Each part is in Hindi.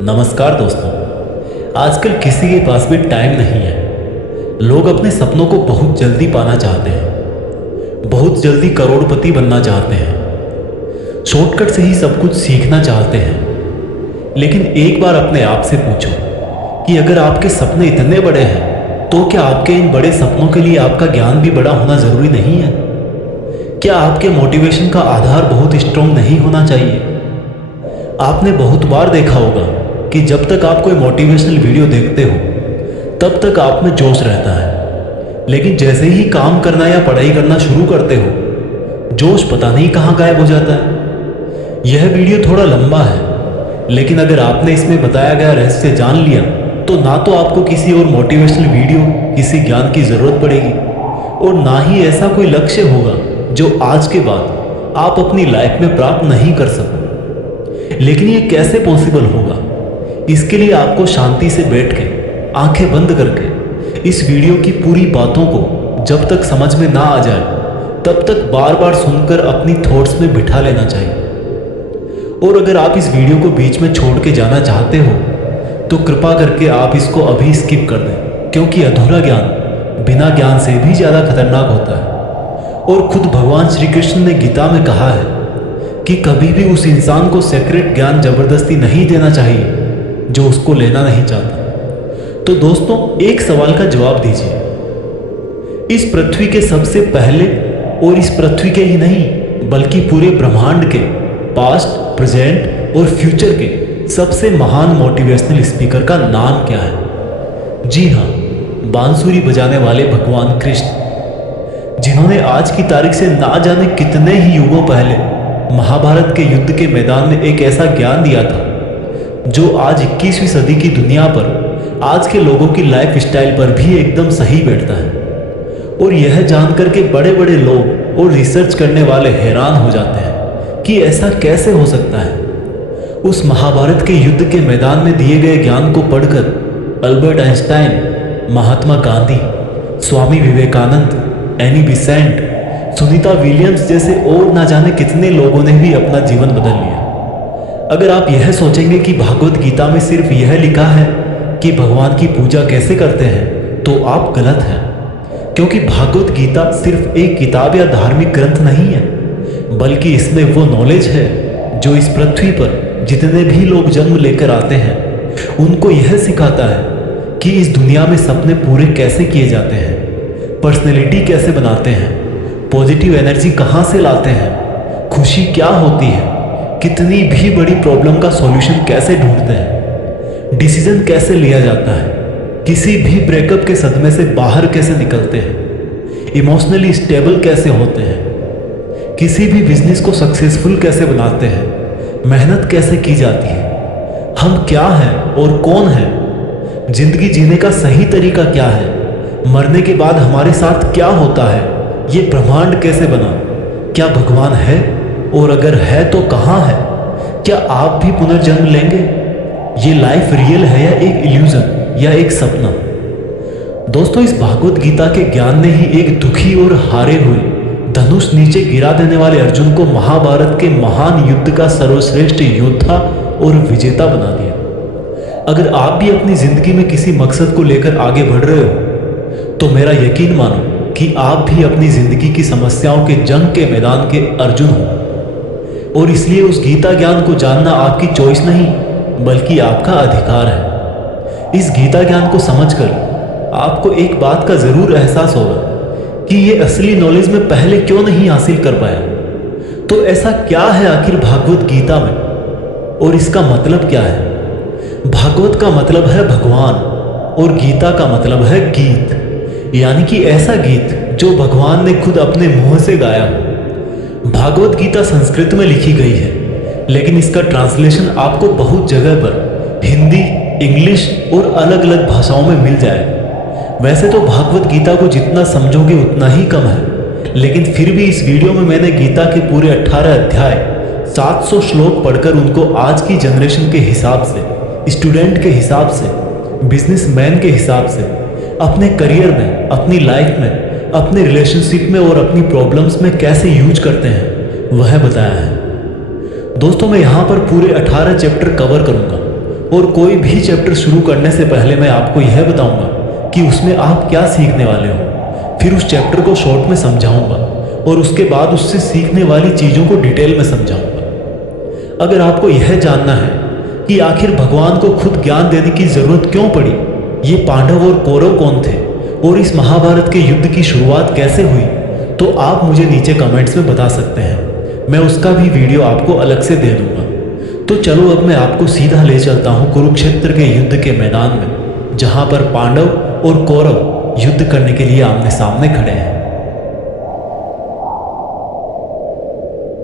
नमस्कार दोस्तों। आजकल किसी के पास भी टाइम नहीं है। लोग अपने सपनों को बहुत जल्दी पाना चाहते हैं, बहुत जल्दी करोड़पति बनना चाहते हैं, शॉर्टकट से ही सब कुछ सीखना चाहते हैं। लेकिन एक बार अपने आप से पूछो कि अगर आपके सपने इतने बड़े हैं तो क्या आपके इन बड़े सपनों के लिए आपका ज्ञान भी बड़ा होना ज़रूरी नहीं है? क्या आपके मोटिवेशन का आधार बहुत स्ट्रॉन्ग नहीं होना चाहिए? आपने बहुत बार देखा होगा कि जब तक आप कोई मोटिवेशनल वीडियो देखते हो तब तक आप में जोश रहता है, लेकिन जैसे ही काम करना या पढ़ाई करना शुरू करते हो जोश पता नहीं कहाँ गायब हो जाता है। यह वीडियो थोड़ा लंबा है, लेकिन अगर आपने इसमें बताया गया रहस्य जान लिया तो ना तो आपको किसी और मोटिवेशनल वीडियो, किसी ज्ञान की ज़रूरत पड़ेगी और ना ही ऐसा कोई लक्ष्य होगा जो आज के बाद आप अपनी लाइफ में प्राप्त नहीं कर सको। लेकिन ये कैसे पॉसिबल होगा? इसके लिए आपको शांति से बैठ के आंखें बंद करके इस वीडियो की पूरी बातों को जब तक समझ में ना आ जाए तब तक बार बार सुनकर अपनी थॉट्स में बिठा लेना चाहिए। और अगर आप इस वीडियो को बीच में छोड़ के जाना चाहते हो तो कृपा करके आप इसको अभी स्किप कर दें, क्योंकि अधूरा ज्ञान बिना ज्ञान से भी ज़्यादा खतरनाक होता है। और खुद भगवान श्री कृष्ण ने गीता में कहा है कि कभी भी उस इंसान को सीक्रेट ज्ञान जबरदस्ती नहीं देना चाहिए जो उसको लेना नहीं चाहता। तो दोस्तों, एक सवाल का जवाब दीजिए। इस पृथ्वी के सबसे पहले और इस पृथ्वी के ही नहीं बल्कि पूरे ब्रह्मांड के पास्ट, प्रेजेंट और फ्यूचर के सबसे महान मोटिवेशनल स्पीकर का नाम क्या है? जी हाँ, बांसुरी बजाने वाले भगवान कृष्ण, जिन्होंने आज की तारीख से ना जाने कितने ही युगों पहले महाभारत के युद्ध के मैदान में एक ऐसा ज्ञान दिया था जो आज 21वीं सदी की दुनिया पर, आज के लोगों की लाइफ स्टाइल पर भी एकदम सही बैठता है। और यह जानकर के बड़े बड़े लोग और रिसर्च करने वाले हैरान हो जाते हैं कि ऐसा कैसे हो सकता है। उस महाभारत के युद्ध के मैदान में दिए गए ज्ञान को पढ़कर Albert Einstein, Mahatma Gandhi, Swami Vivekananda, Annie Besant, Sunita Williams जैसे और ना जाने कितने लोगों ने भी अपना जीवन बदल लिया। अगर आप यह सोचेंगे कि भागवत गीता में सिर्फ यह लिखा है कि भगवान की पूजा कैसे करते हैं तो आप गलत हैं, क्योंकि भागवत गीता सिर्फ एक किताब या धार्मिक ग्रंथ नहीं है, बल्कि इसमें वो नॉलेज है जो इस पृथ्वी पर जितने भी लोग जन्म लेकर आते हैं उनको यह सिखाता है कि इस दुनिया में सपने पूरे कैसे किए जाते हैं, पर्सनैलिटी कैसे बनाते हैं, पॉजिटिव एनर्जी कहाँ से लाते हैं, खुशी क्या होती है, कितनी भी बड़ी प्रॉब्लम का सॉल्यूशन कैसे ढूंढते हैं, डिसीजन कैसे लिया जाता है, किसी भी ब्रेकअप के सदमे से बाहर कैसे निकलते हैं, इमोशनली स्टेबल कैसे होते हैं, किसी भी बिजनेस को सक्सेसफुल कैसे बनाते हैं, मेहनत कैसे की जाती है, हम क्या हैं और कौन हैं, जिंदगी जीने का सही तरीका क्या है, मरने के बाद हमारे साथ क्या होता है, ये ब्रह्मांड कैसे बना, क्या भगवान है और अगर है तो कहाँ है, क्या आप भी पुनर्जन्म लेंगे, ये लाइफ रियल है या एक इल्यूजन या एक सपना? दोस्तों, इस भागवत गीता के ज्ञान ने ही एक दुखी और हारे हुए, धनुष नीचे गिरा देने वाले अर्जुन को महाभारत के महान युद्ध का सर्वश्रेष्ठ योद्धा और विजेता बना दिया। अगर आप भी अपनी जिंदगी में किसी मकसद को लेकर आगे बढ़ रहे हो तो मेरा यकीन मानो कि आप भी अपनी जिंदगी की समस्याओं के जंग के मैदान के अर्जुन हो। और इसलिए उस गीता ज्ञान को जानना आपकी चॉइस नहीं बल्कि आपका अधिकार है। इस गीता ज्ञान को समझकर आपको एक बात का जरूर एहसास होगा कि ये असली नॉलेज में पहले क्यों नहीं हासिल कर पाया। तो ऐसा क्या है आखिर भागवत गीता में और इसका मतलब क्या है? भागवत का मतलब है भगवान और गीता का मतलब है गीत, यानी कि ऐसा गीत जो भगवान ने खुद अपने मुंह से गाया हो। भागवत गीता संस्कृत में लिखी गई है, लेकिन इसका ट्रांसलेशन आपको बहुत जगह पर हिंदी, इंग्लिश और अलग अलग भाषाओं में मिल जाएगा। वैसे तो भागवत गीता को जितना समझोगे उतना ही कम है, लेकिन फिर भी इस वीडियो में मैंने गीता के पूरे 18 अध्याय, 700 श्लोक पढ़कर उनको आज की जनरेशन के हिसाब से, स्टूडेंट के हिसाब से, बिजनेसमैन के हिसाब से, अपने करियर में, अपनी लाइफ में, अपने रिलेशनशिप में और अपनी प्रॉब्लम्स में कैसे यूज करते हैं वह बताया है। दोस्तों, मैं यहाँ पर पूरे 18 चैप्टर कवर करूँगा, और कोई भी चैप्टर शुरू करने से पहले मैं आपको यह बताऊंगा कि उसमें आप क्या सीखने वाले हो। फिर उस चैप्टर को शॉर्ट में समझाऊंगा और उसके बाद उससे सीखने वाली चीज़ों को डिटेल में समझाऊंगा। अगर आपको यह जानना है कि आखिर भगवान को खुद ज्ञान देने की जरूरत क्यों पड़ी, ये पांडव और कौरव कौन थे और इस महाभारत के युद्ध की शुरुआत कैसे हुई, तो आप मुझे नीचे कमेंट्स में बता सकते हैं। मैं उसका भी वीडियो आपको अलग से दे दूंगा। तो चलो अब मैं आपको सीधा ले चलता हूँ कुरुक्षेत्र के युद्ध के मैदान में, जहां पर पांडव और कौरव युद्ध करने के लिए आमने सामने खड़े हैं।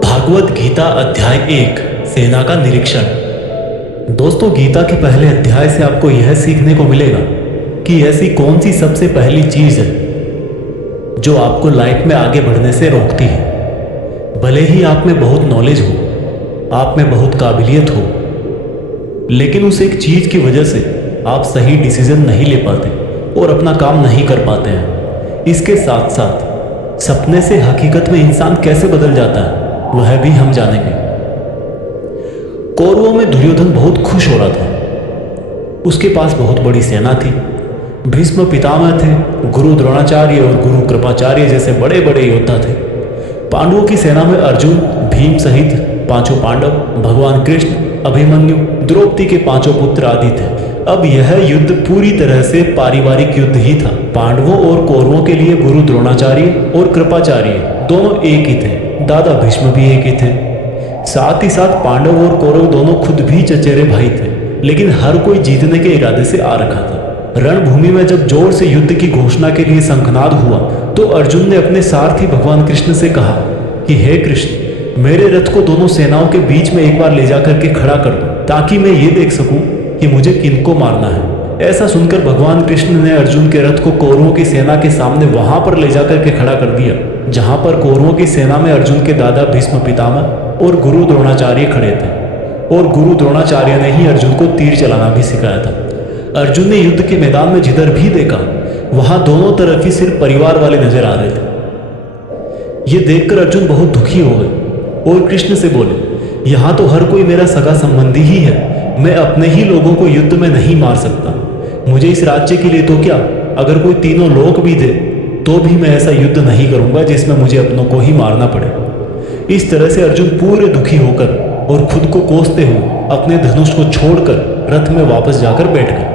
भागवत गीता अध्याय 1 सेना का निरीक्षण। दोस्तों, गीता के पहले अध्याय से आपको यह सीखने को मिलेगा कि ऐसी कौन सी सबसे पहली चीज है जो आपको लाइफ में आगे बढ़ने से रोकती है। भले ही आप में बहुत नॉलेज हो, आप में बहुत काबिलियत हो, लेकिन उस एक चीज की वजह से आप सही डिसीजन नहीं ले पाते और अपना काम नहीं कर पाते हैं। इसके साथ साथ सपने से हकीकत में इंसान कैसे बदल जाता है वह भी हम जानेंगे। कौरवों में दुर्योधन बहुत खुश हो रहा था। उसके पास बहुत बड़ी सेना थी। भीष्म पितामह थे, गुरु द्रोणाचार्य और गुरु कृपाचार्य जैसे बड़े बड़े योद्धा थे। पांडवों की सेना में अर्जुन, भीम सहित 5 पांडव, भगवान कृष्ण, अभिमन्यु, द्रौपदी के 5 पुत्र आदि थे। अब यह युद्ध पूरी तरह से पारिवारिक युद्ध ही था। पांडवों और कौरवों के लिए गुरु द्रोणाचार्य और कृपाचार्य दोनों एक ही थे। दादा भीष्म भी एक ही थे। साथ ही साथ पांडव और कौरव दोनों खुद भी चचेरे भाई थे, लेकिन हर कोई जीतने के इरादे से आ रखा था। रणभूमि में जब जोर से युद्ध की घोषणा के लिए शंखनाद हुआ तो अर्जुन ने अपने सारथी भगवान कृष्ण से कहा कि हे कृष्ण, मेरे रथ को दोनों सेनाओं के बीच में एक बार ले जाकर के खड़ा कर दो, ताकि मैं ये देख सकूं कि मुझे किनको मारना है। ऐसा सुनकर भगवान कृष्ण ने अर्जुन के रथ को कौरवों की सेना के सामने वहां पर ले जाकर के खड़ा कर दिया, जहां पर कौरवों की सेना में अर्जुन के दादा भीष्म पितामह और गुरु द्रोणाचार्य खड़े थे। और गुरु द्रोणाचार्य ने ही अर्जुन को तीर चलाना भी सिखाया था। अर्जुन ने युद्ध के मैदान में जिधर भी देखा वहां दोनों तरफ ही सिर्फ परिवार वाले नजर आ रहे थे। ये देखकर अर्जुन बहुत दुखी हो गए और कृष्ण से बोले, यहां तो हर कोई मेरा सगा संबंधी ही है, मैं अपने ही लोगों को युद्ध में नहीं मार सकता। मुझे इस राज्य के लिए तो क्या, अगर कोई तीनों लोक भी दे तो भी मैं ऐसा युद्ध नहीं करूंगा जिसमें मुझे अपनों को ही मारना पड़े। इस तरह से अर्जुन पूरे दुखी होकर और खुद को कोसते हुए अपने धनुष को छोड़कर रथ में वापस जाकर बैठ गए।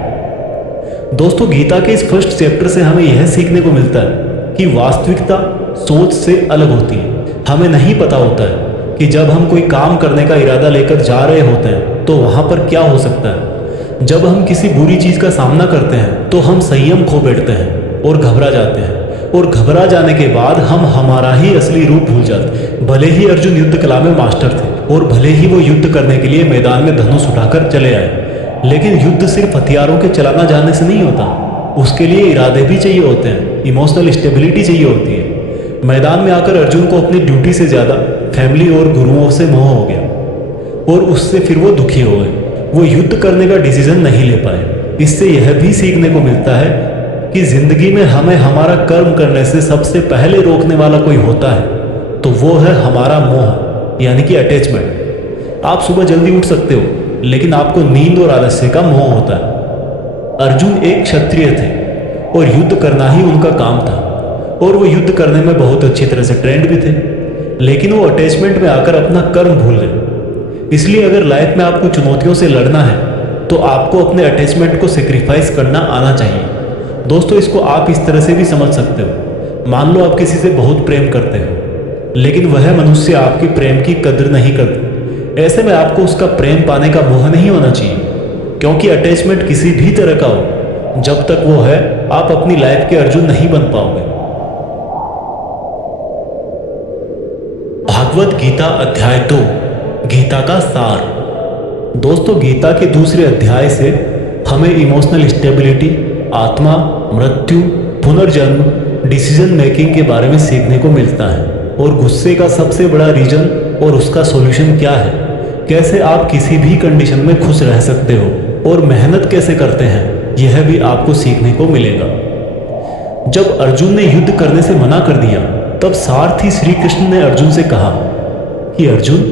दोस्तों, गीता के इस फर्स्ट चैप्टर से हमें यह सीखने को मिलता है कि वास्तविकता सोच से अलग होती है। हमें नहीं पता होता है कि जब हम कोई काम करने का इरादा लेकर जा रहे होते हैं तो वहां पर क्या हो सकता है। जब हम किसी बुरी चीज का सामना करते हैं तो हम संयम खो बैठते हैं और घबरा जाते हैं, और घबरा जाने के बाद हम हमारा ही असली रूप भूल जाते हैं। भले ही अर्जुन युद्ध कला में मास्टर थे और भले ही वो युद्ध करने के लिए मैदान में धनुष उठाकर चले आए, लेकिन युद्ध सिर्फ हथियारों के चलाना जानने से नहीं होता। उसके लिए इरादे भी चाहिए होते हैं, इमोशनल स्टेबिलिटी चाहिए होती है। मैदान में आकर अर्जुन को अपनी ड्यूटी से ज्यादा फैमिली और गुरुओं से मोह हो गया और उससे फिर वो दुखी हो गए। वो युद्ध करने का डिसीजन नहीं ले पाए। इससे यह भी सीखने को मिलता है कि जिंदगी में हमें हमारा कर्म करने से सबसे पहले रोकने वाला कोई होता है तो वो है हमारा मोह, यानी कि अटैचमेंट। आप सुबह जल्दी उठ सकते हो, लेकिन आपको नींद और आलस्य का मोह होता है। अर्जुन एक क्षत्रिय थे और युद्ध करना ही उनका काम था, और वो युद्ध करने में बहुत अच्छी तरह से ट्रेंड भी थे, लेकिन वो अटैचमेंट में आकर अपना कर्म भूल गए। इसलिए अगर लाइफ में आपको चुनौतियों से लड़ना है तो आपको अपने अटैचमेंट को सेक्रीफाइस करना आना चाहिए। दोस्तों, इसको आप इस तरह से भी समझ सकते हो। मान लो आप किसी से बहुत प्रेम करते हो, लेकिन वह मनुष्य आपकी प्रेम की कदर नहीं करता। ऐसे में आपको उसका प्रेम पाने का मोह नहीं होना चाहिए, क्योंकि अटैचमेंट किसी भी तरह का हो, जब तक वो है आप अपनी लाइफ के अर्जुन नहीं बन पाओगे। भागवत गीता अध्याय 2 गीता का सार। दोस्तों, गीता के दूसरे अध्याय से हमें इमोशनल स्टेबिलिटी, आत्मा, मृत्यु, पुनर्जन्म, डिसीजन मेकिंग के बारे में सीखने को मिलता है, और गुस्से का सबसे बड़ा रीजन और उसका सॉल्यूशन क्या है, कैसे आप किसी भी कंडीशन में खुश रह सकते हो, और मेहनत कैसे करते हैं, यह भी आपको सीखने को मिलेगा। जब अर्जुन ने युद्ध करने से मना कर दिया तब सारथी श्री कृष्ण ने अर्जुन से कहा कि अर्जुन,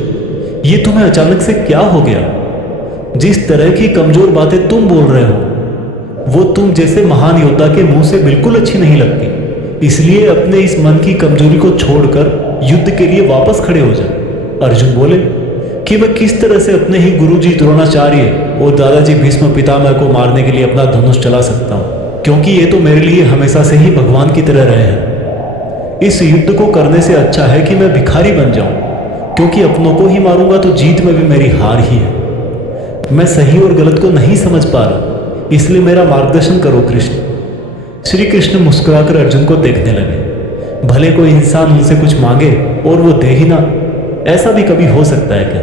ये तुम्हें अचानक से क्या हो गया? जिस तरह की कमजोर बातें तुम बोल रहे हो वो तुम जैसे महान योद्धा के मुंह से बिल्कुल अच्छी नहीं लगती। इसलिए अपने इस मन की कमजोरी को छोड़कर युद्ध के लिए वापस खड़े हो जाओ। अर्जुन बोले कि मैं किस तरह से अपने ही गुरुजी द्रोणाचार्य और दादाजी भीष्म पितामह को मारने के लिए अपना धनुष चला सकता हूँ, क्योंकि ये तो मेरे लिए हमेशा से ही भगवान की तरह रहे हैं। इस युद्ध को करने से अच्छा है कि मैं भिखारी बन जाऊं, क्योंकि अपनों को ही मारूंगा तो जीत में भी मेरी हार ही है। मैं सही और गलत को नहीं समझ पा रहा, इसलिए मेरा मार्गदर्शन करो कृष्ण। श्री कृष्ण मुस्कुराकर अर्जुन को देखने लगे। भले कोई इंसान उनसे कुछ मांगे और वो दे ही ना, ऐसा भी कभी हो सकता है क्या?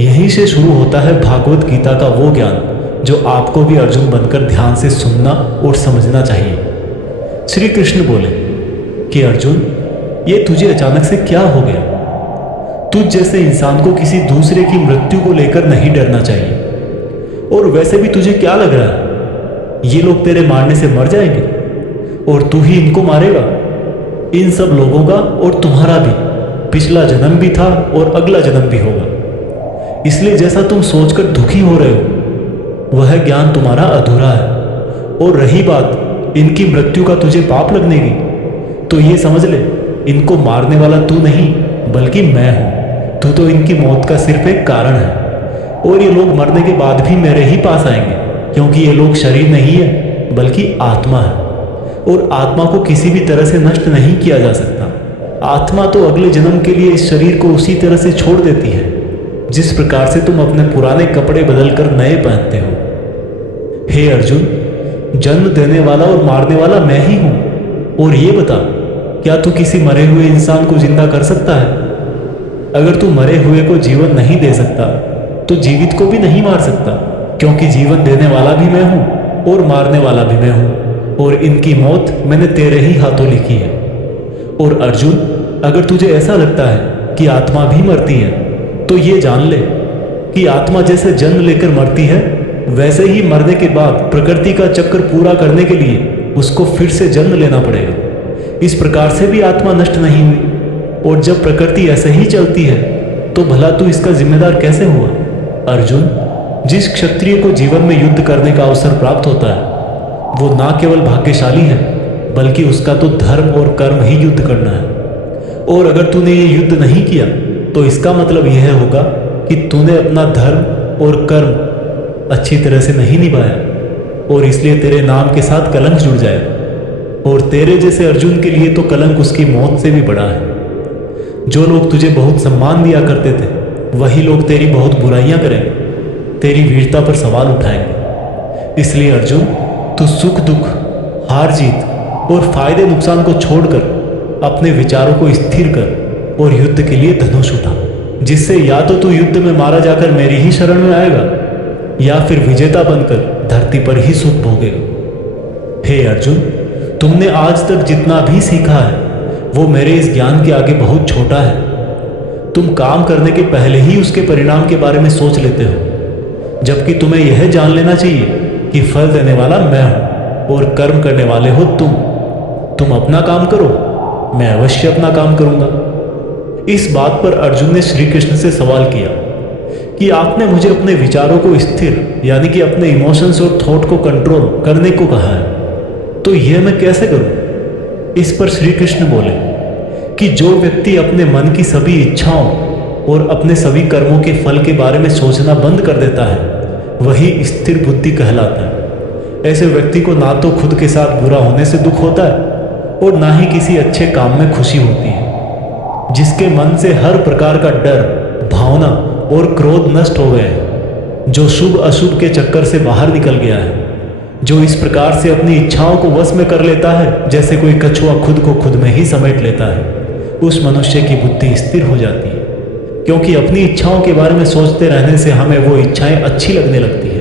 यहीं से शुरू होता है भागवत गीता का वो ज्ञान जो आपको भी अर्जुन बनकर ध्यान से सुनना और समझना चाहिए। श्री कृष्ण बोले कि अर्जुन, ये तुझे अचानक से क्या हो गया? तुझ जैसे इंसान को किसी दूसरे की मृत्यु को लेकर नहीं डरना चाहिए। और वैसे भी तुझे क्या लग रहा है, ये लोग तेरे मारने से मर जाएंगे और तू ही इनको मारेगा? इन सब लोगों का और तुम्हारा भी पिछला जन्म भी था और अगला जन्म भी होगा। इसलिए जैसा तुम सोचकर दुखी हो रहे हो वह ज्ञान तुम्हारा अधूरा है। और रही बात इनकी मृत्यु का तुझे पाप लगने की, तो ये समझ ले, इनको मारने वाला तू नहीं बल्कि मैं हूं। तू तो इनकी मौत का सिर्फ एक कारण है और ये लोग मरने के बाद भी मेरे ही पास आएंगे, क्योंकि ये लोग शरीर नहीं है बल्कि आत्मा है और आत्मा को किसी भी तरह से नष्ट नहीं किया जा सकता। आत्मा तो अगले जन्म के लिए इस शरीर को उसी तरह से छोड़ देती है जिस प्रकार से तुम अपने पुराने कपड़े बदलकर नए पहनते हो। हे अर्जुन, जन्म देने वाला और मारने वाला मैं ही हूं। और ये बता, क्या तू किसी मरे हुए इंसान को जिंदा कर सकता है? अगर तू मरे हुए को जीवन नहीं दे सकता तो जीवित को भी नहीं मार सकता, क्योंकि जीवन देने वाला भी मैं हूं और मारने वाला भी मैं हूं और इनकी मौत मैंने तेरे ही हाथों लिखी है। और अर्जुन, अगर तुझे ऐसा लगता है कि आत्मा भी मरती है तो ये जान ले कि आत्मा जैसे जन्म लेकर मरती है वैसे ही मरने के बाद प्रकृति का चक्र पूरा करने के लिए उसको फिर से जन्म लेना पड़ेगा। इस प्रकार से भी आत्मा नष्ट नहीं हुई। और जब प्रकृति ऐसे ही चलती है तो भला तू इसका जिम्मेदार कैसे हुआ? अर्जुन, जिस क्षत्रिय को जीवन में युद्ध करने का अवसर प्राप्त होता है वो ना केवल भाग्यशाली है बल्कि उसका तो धर्म और कर्म ही युद्ध करना है। और अगर तूने ये युद्ध नहीं किया तो इसका मतलब यह होगा कि तूने अपना धर्म और कर्म अच्छी तरह से नहीं निभाया और इसलिए तेरे नाम के साथ कलंक जुड़ जाएगा। और तेरे जैसे अर्जुन के लिए तो कलंक उसकी मौत से भी बड़ा है। जो लोग तुझे बहुत सम्मान दिया करते थे वही लोग तेरी बहुत बुराइयां करेंगे, तेरी वीरता पर सवाल उठाएंगे। इसलिए अर्जुन, तू सुख दुख, हार जीत और फायदे नुकसान को छोड़कर अपने विचारों को स्थिर कर और युद्ध के लिए धनुष उठा, जिससे या तो तू युद्ध में मारा जाकर मेरी ही शरण में आएगा या फिर विजेता बनकर धरती पर ही सुख भोगेगा। हे अर्जुन, तुमने आज तक जितना भी सीखा है वो मेरे इस ज्ञान के आगे बहुत छोटा है। तुम काम करने के पहले ही उसके परिणाम के बारे में सोच लेते हो, जबकि तुम्हें यह जान लेना चाहिए कि फल देने वाला मैं हूं और कर्म करने वाले हो तुम। तुम अपना काम करो, मैं अवश्य अपना काम करूंगा। इस बात पर अर्जुन ने श्री कृष्ण से सवाल किया कि आपने मुझे अपने विचारों को स्थिर यानी कि अपने इमोशंस और थॉट को कंट्रोल करने को कहा है, तो यह मैं कैसे करूं? इस पर श्री कृष्ण बोले कि जो व्यक्ति अपने मन की सभी इच्छाओं और अपने सभी कर्मों के फल के बारे में सोचना बंद कर देता है वही स्थिर बुद्धि कहलाता है। ऐसे व्यक्ति को ना तो खुद के साथ बुरा होने से दुख होता है और ना ही किसी अच्छे काम में खुशी होती है। जिसके मन से हर प्रकार का डर, भावना और क्रोध नष्ट हो गए हैं, जो शुभ अशुभ के चक्कर से बाहर निकल गया है, जो इस प्रकार से अपनी इच्छाओं को वश में कर लेता है जैसे कोई कछुआ खुद को खुद में ही समेट लेता है, उस मनुष्य की बुद्धि स्थिर हो जाती है। क्योंकि अपनी इच्छाओं के बारे में सोचते रहने से हमें वो इच्छाएं अच्छी लगने लगती है।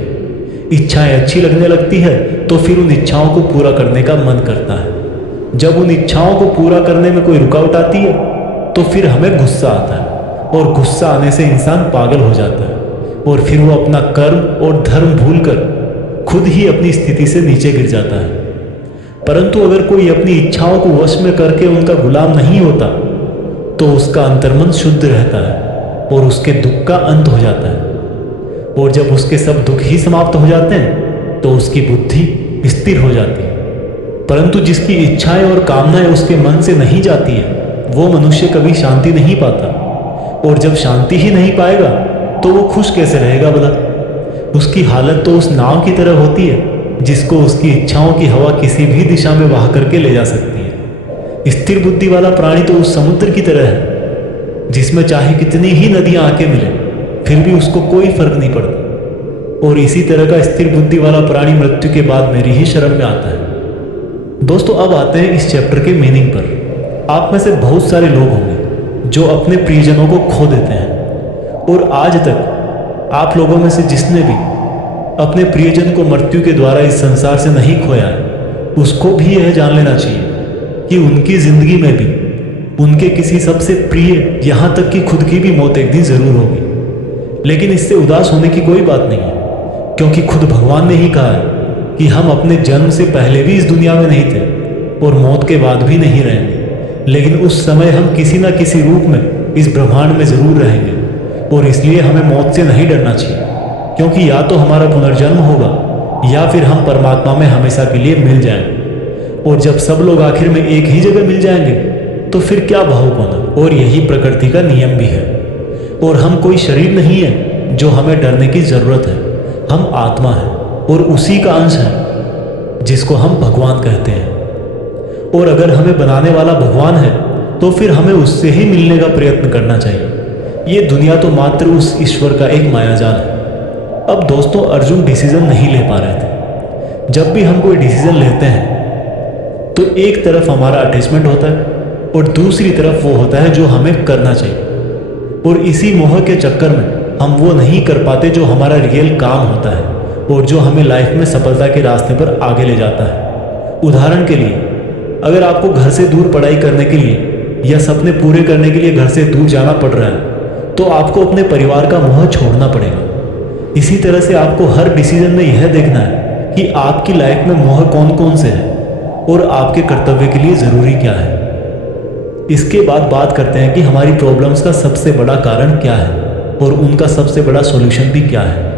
इच्छाएं अच्छी लगने लगती है तो फिर उन इच्छाओं को पूरा करने का मन करता है। जब उन इच्छाओं को पूरा करने में कोई रुकावट आती है तो फिर हमें गुस्सा आता है और गुस्सा आने से इंसान पागल हो जाता है और फिर वो अपना कर्म और धर्म भूलकर खुद ही अपनी स्थिति से नीचे गिर जाता है। परंतु अगर कोई अपनी इच्छाओं को वश में करके उनका गुलाम नहीं होता तो उसका अंतर्मन शुद्ध रहता है और उसके दुख का अंत हो जाता है। और जब उसके सब दुख ही समाप्त हो जाते हैं तो उसकी बुद्धि स्थिर हो जाती है। परंतु जिसकी इच्छाएं और कामनाएं उसके मन से नहीं जाती है वो मनुष्य कभी शांति नहीं पाता, और जब शांति ही नहीं पाएगा तो वो खुश कैसे रहेगा भला। उसकी हालत तो उस नाव की तरह होती है जिसको उसकी इच्छाओं की हवा किसी भी दिशा में बहा करके ले जा सकती है। स्थिर बुद्धि वाला प्राणी तो उस समुद्र की तरह है जिसमें चाहे कितनी ही नदियां आके मिले फिर भी उसको कोई फर्क नहीं पड़ता। और इसी तरह का स्थिर बुद्धि वाला प्राणी मृत्यु के बाद मेरी ही शरण में आता है। दोस्तों, अब आते हैं इस चैप्टर के मीनिंग पर। आप में से बहुत सारे लोग होंगे जो अपने प्रियजनों को खो देते हैं, और आज तक आप लोगों में से जिसने भी अपने प्रियजन को मृत्यु के द्वारा इस संसार से नहीं खोया है उसको भी यह जान लेना चाहिए कि उनकी जिंदगी में भी उनके किसी सबसे प्रिय, यहाँ तक कि खुद की भी मौत एक दिन जरूर होगी। लेकिन इससे उदास होने की कोई बात नहीं है, क्योंकि खुद भगवान ने ही कहा है कि हम अपने जन्म से पहले भी इस दुनिया में नहीं थे और मौत के बाद भी नहीं रहेंगे, लेकिन उस समय हम किसी न किसी रूप में इस ब्रह्मांड में जरूर रहेंगे। और इसलिए हमें मौत से नहीं डरना चाहिए, क्योंकि या तो हमारा पुनर्जन्म होगा या फिर हम परमात्मा में हमेशा के लिए मिल जाएंगे। और जब सब लोग आखिर में एक ही जगह मिल जाएंगे तो फिर क्या भावुक होना। और यही प्रकृति का नियम भी है। और हम कोई शरीर नहीं है जो हमें डरने की जरूरत है, हम आत्मा है और उसी का अंश है जिसको हम भगवान कहते हैं। और अगर हमें बनाने वाला भगवान है तो फिर हमें उससे ही मिलने का प्रयत्न करना चाहिए। ये दुनिया तो मात्र उस ईश्वर का एक मायाजाल है। अब दोस्तों, अर्जुन डिसीजन नहीं ले पा रहे थे। जब भी हम कोई डिसीजन लेते हैं तो एक तरफ हमारा अटैचमेंट होता है और दूसरी तरफ वो होता है जो हमें करना चाहिए। और इसी मोह के चक्कर में हम वो नहीं कर पाते जो हमारा रियल काम होता है और जो हमें लाइफ में सफलता के रास्ते पर आगे ले जाता है। उदाहरण के लिए, अगर आपको घर से दूर पढ़ाई करने के लिए या सपने पूरे करने के लिए घर से दूर जाना पड़ रहा है तो आपको अपने परिवार का मोह छोड़ना पड़ेगा। इसी तरह से आपको हर डिसीजन में यह देखना है कि आपकी लाइफ में मोह कौन कौन से हैं और आपके कर्तव्य के लिए ज़रूरी क्या है। इसके बाद बात करते हैं कि हमारी प्रॉब्लम्स का सबसे बड़ा कारण क्या है और उनका सबसे बड़ा सॉल्यूशन भी क्या है।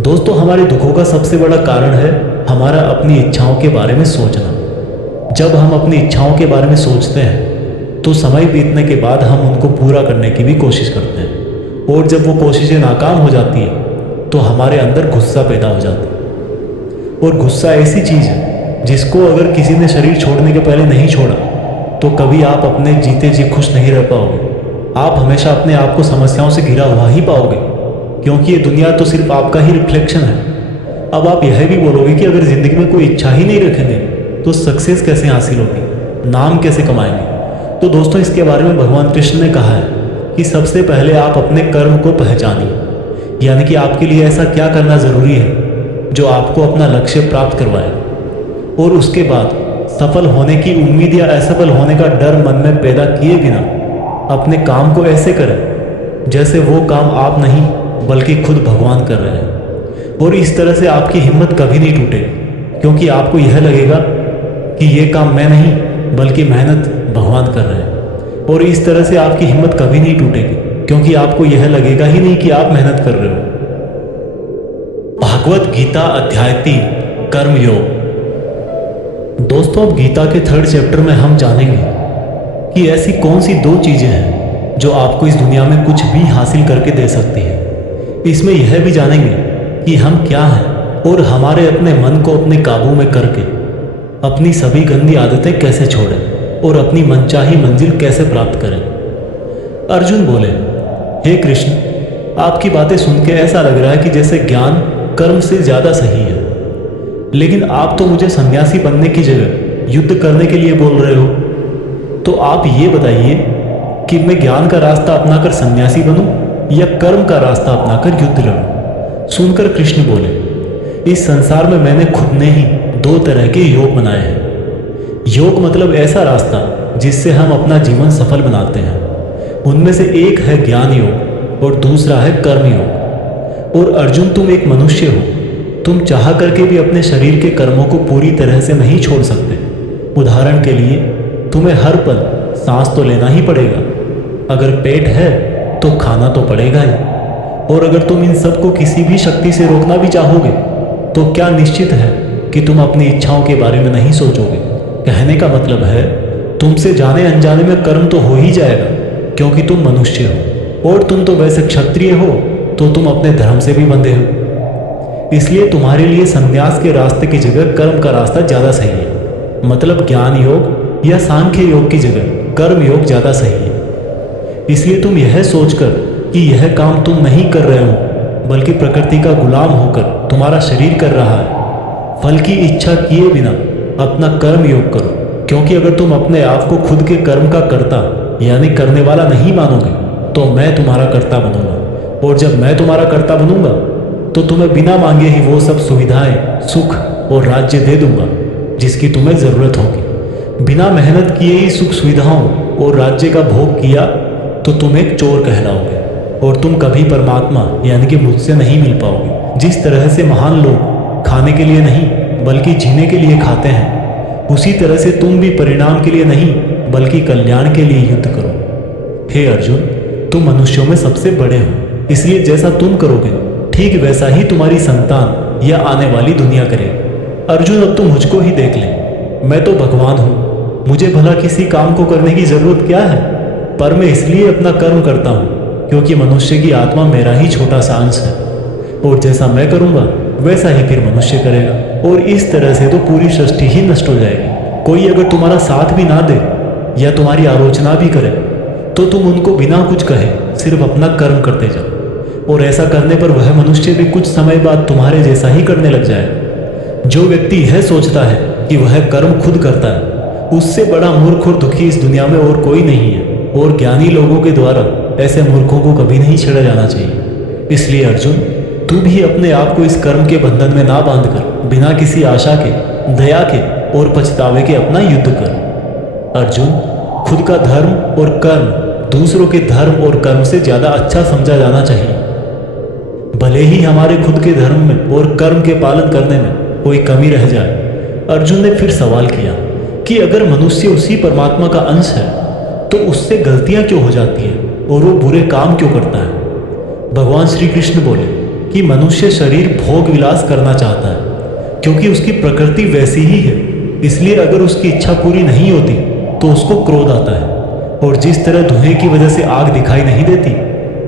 दोस्तों, हमारे दुखों का सबसे बड़ा कारण है हमारा अपनी इच्छाओं के बारे में सोचना। जब हम अपनी इच्छाओं के बारे में सोचते हैं तो समय बीतने के बाद हम उनको पूरा करने की भी कोशिश करते हैं, और जब वो कोशिशें नाकाम हो जाती है तो हमारे अंदर गुस्सा पैदा हो जाता है। और गुस्सा ऐसी चीज़ है जिसको अगर किसी ने शरीर छोड़ने के पहले नहीं छोड़ा तो कभी आप अपने जीते जी खुश नहीं रह पाओगे। आप हमेशा अपने आप को समस्याओं से घिरा हुआ ही पाओगे, क्योंकि ये दुनिया तो सिर्फ आपका ही रिफ्लेक्शन है। अब आप यह भी बोलोगे कि अगर ज़िंदगी में कोई इच्छा ही नहीं रखेंगे तो सक्सेस कैसे हासिल होगी, नाम कैसे कमाएंगे। तो दोस्तों, इसके बारे में भगवान कृष्ण ने कहा है कि सबसे पहले आप अपने कर्म को पहचानिए, यानी कि आपके लिए ऐसा क्या करना ज़रूरी है जो आपको अपना लक्ष्य प्राप्त करवाए। और उसके बाद सफल होने की उम्मीद या असफल होने का डर मन में पैदा किए बिना अपने काम को ऐसे करें जैसे वो काम आप नहीं बल्कि खुद भगवान कर रहे हैं। और इस तरह से आपकी हिम्मत कभी नहीं टूटेगी, क्योंकि आपको यह लगेगा कि ये काम मैं नहीं बल्कि मेहनत भगवान कर रहे हैं। और इस तरह से आपकी हिम्मत कभी नहीं टूटेगी, क्योंकि आपको यह लगेगा ही नहीं कि आप मेहनत कर रहे हो। भागवत गीता अध्याय 3 कर्मयोग। दोस्तों, अब गीता के 3rd चैप्टर में हम जानेंगे कि ऐसी कौन सी 2 चीजें हैं जो आपको इस दुनिया में कुछ भी हासिल करके दे सकती है। इसमें यह भी जानेंगे कि हम क्या हैं और हमारे अपने मन को अपने काबू में करके अपनी सभी गंदी आदतें कैसे छोड़ें और अपनी मनचाही मंजिल कैसे प्राप्त करें। अर्जुन बोले, हे कृष्ण, आपकी बातें सुन के ऐसा लग रहा है कि जैसे ज्ञान कर्म से ज़्यादा सही है, लेकिन आप तो मुझे सन्यासी बनने की जगह युद्ध करने के लिए बोल रहे हो। तो आप ये बताइए कि मैं ज्ञान का रास्ता अपनाकर सन्यासी बनूं या कर्म का रास्ता अपनाकर युद्ध लड़ूं। सुनकर कृष्ण बोले, इस संसार में मैंने खुद ने ही 2 तरह के योग बनाए हैं। योग मतलब ऐसा रास्ता जिससे हम अपना जीवन सफल बनाते हैं। उनमें से एक है ज्ञान योग और दूसरा है कर्म योग। और अर्जुन, तुम एक मनुष्य हो, तुम चाह करके भी अपने शरीर के कर्मों को पूरी तरह से नहीं छोड़ सकते। उदाहरण के लिए, तुम्हें हर पल सांस तो लेना ही पड़ेगा। अगर पेट है तो खाना तो पड़ेगा ही। और अगर तुम इन सब को किसी भी शक्ति से रोकना भी चाहोगे तो क्या निश्चित है कि तुम अपनी इच्छाओं के बारे में नहीं सोचोगे। कहने का मतलब है तुमसे जाने अनजाने में कर्म तो हो ही जाएगा, क्योंकि तुम मनुष्य हो और तुम तो वैसे क्षत्रिय हो तो तुम अपने धर्म से भी बंधे हो। इसलिए तुम्हारे लिए संन्यास के रास्ते की जगह कर्म का रास्ता ज़्यादा सही है। मतलब ज्ञान योग या सांख्य योग की जगह कर्म योग ज़्यादा सही है। इसलिए तुम यह सोचकर कि यह काम तुम नहीं कर रहे हो बल्कि प्रकृति का गुलाम होकर तुम्हारा शरीर कर रहा है, फल की इच्छा किए बिना अपना कर्म योग करो। क्योंकि अगर तुम अपने आप को खुद के कर्म का कर्ता यानी करने वाला नहीं मानोगे तो मैं तुम्हारा कर्ता बनूंगा, और जब मैं तुम्हारा कर्ता बनूंगा तो तुम्हें बिना मांगे ही वो सब सुविधाएं, सुख और राज्य दे दूंगा जिसकी तुम्हें ज़रूरत होगी। बिना मेहनत किए ही सुख सुविधाओं और राज्य का भोग किया तो तुम एक चोर कहलाओगे और तुम कभी परमात्मा यानी कि मुझसे नहीं मिल पाओगे। जिस तरह से महान लोग खाने के लिए नहीं बल्कि जीने के लिए खाते हैं, उसी तरह से तुम भी परिणाम के लिए नहीं बल्कि कल्याण के लिए युद्ध करो। हे अर्जुन, तुम मनुष्यों में सबसे बड़े हो, इसलिए जैसा तुम करोगे ठीक वैसा ही तुम्हारी संतान या आने वाली दुनिया करेगी। अर्जुन, अब तुम मुझको ही देख ले, मैं तो भगवान हूँ, मुझे भला किसी काम को करने की जरूरत क्या है। पर मैं इसलिए अपना कर्म करता हूँ क्योंकि मनुष्य की आत्मा मेरा ही छोटा सा अंश है, और जैसा मैं करूँगा वैसा ही फिर मनुष्य करेगा, और इस तरह से तो पूरी सृष्टि ही नष्ट हो जाएगी। कोई अगर तुम्हारा साथ भी ना दे या तुम्हारी आलोचना भी करे तो तुम उनको बिना कुछ कहे सिर्फ अपना कर्म करते जाओ, और ऐसा करने पर वह मनुष्य भी कुछ समय बाद तुम्हारे जैसा ही करने लग जाए। जो व्यक्ति यह सोचता है कि वह कर्म खुद करता है, उससे बड़ा मूर्ख और दुखी इस दुनिया में और कोई नहीं है, और ज्ञानी लोगों के द्वारा ऐसे मूर्खों को कभी नहीं छेड़ा जाना चाहिए। इसलिए अर्जुन, तू भी अपने आप को इस कर्म के बंधन में ना बांधकर बिना किसी आशा के, दया के और पछतावे के अपना युद्ध कर। अर्जुन, खुद का धर्म और कर्म दूसरों के धर्म और कर्म से ज्यादा अच्छा समझा जाना चाहिए। भले ही हमारे खुद के धर्म में और कर्म के पालन करने में कोई कमी रह जाए। अर्जुन ने फिर सवाल किया कि अगर मनुष्य उसी परमात्मा का अंश है तो उससे गलतियां क्यों हो जाती हैं और वो बुरे काम क्यों करता है। भगवान श्री कृष्ण बोले कि मनुष्य शरीर भोग विलास करना चाहता है क्योंकि उसकी प्रकृति वैसी ही है। इसलिए अगर उसकी इच्छा पूरी नहीं होती तो उसको क्रोध आता है, और जिस तरह धुएं की वजह से आग दिखाई नहीं देती,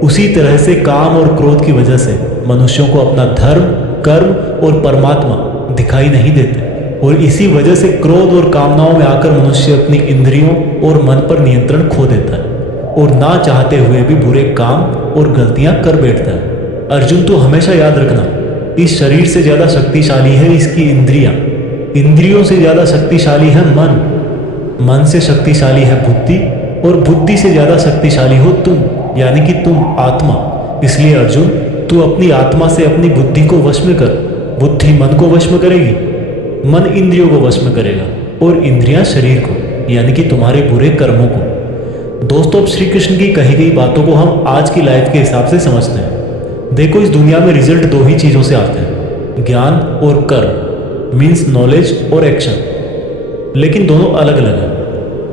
उसी तरह से काम और क्रोध की वजह से मनुष्यों को अपना धर्म, कर्म और परमात्मा दिखाई नहीं देते, और इसी वजह से क्रोध और कामनाओं में आकर मनुष्य अपनी इंद्रियों और मन पर नियंत्रण खो देता है और ना चाहते हुए भी बुरे काम और गलतियां कर बैठता है। अर्जुन, तो हमेशा याद रखना, इस शरीर से ज्यादा शक्तिशाली है इसकी इंद्रियां, इंद्रियों से ज्यादा शक्तिशाली है मन, मन से शक्तिशाली है बुद्धि, और बुद्धि से ज्यादा शक्तिशाली हो तुम यानी कि तुम आत्मा। इसलिए अर्जुन, तू अपनी आत्मा से अपनी बुद्धि को वश में कर। बुद्धि मन को वश में करेगी, मन इंद्रियों को वश में करेगा, और इंद्रियां शरीर को यानी कि तुम्हारे बुरे कर्मों को। दोस्तों, अब श्री कृष्ण की कही गई बातों को हम आज की लाइफ के हिसाब से समझते हैं। देखो, इस दुनिया में रिजल्ट दो ही चीज़ों से आते हैं, ज्ञान और कर्म, मीन्स नॉलेज और एक्शन, लेकिन दोनों अलग अलग हैं।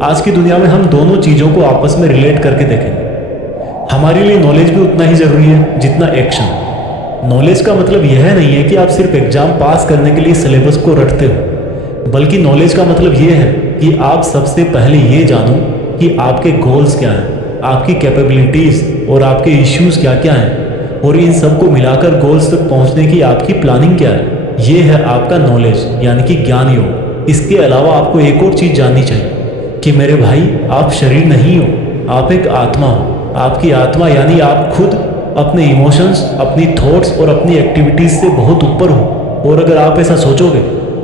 आज की दुनिया में हम दोनों चीज़ों को आपस में रिलेट करके देखेंगे। हमारे लिए नॉलेज भी उतना ही ज़रूरी है जितना एक्शन। नॉलेज का मतलब यह नहीं है कि आप सिर्फ एग्जाम पास करने के लिए सिलेबस को रटते हो, बल्कि नॉलेज का मतलब यह है कि आप सबसे पहले ये जानो कि आपके गोल्स क्या हैं, आपकी कैपेबिलिटीज़ और आपके इश्यूज़ क्या क्या हैं, और इन सब को मिलाकर गोल्स तक पहुंचने की आपकी प्लानिंग क्या है। ये है आपका नॉलेज यानी कि ज्ञान योग। इसके अलावा आपको एक और चीज़ जाननी चाहिए कि मेरे भाई, आप शरीर नहीं हो, आप एक आत्मा हो। आपकी आत्मा यानी आप खुद अपने इमोशंस, अपनी थॉट्स और अपनी एक्टिविटीज़ से बहुत ऊपर हो। और अगर आप ऐसा सोचोगे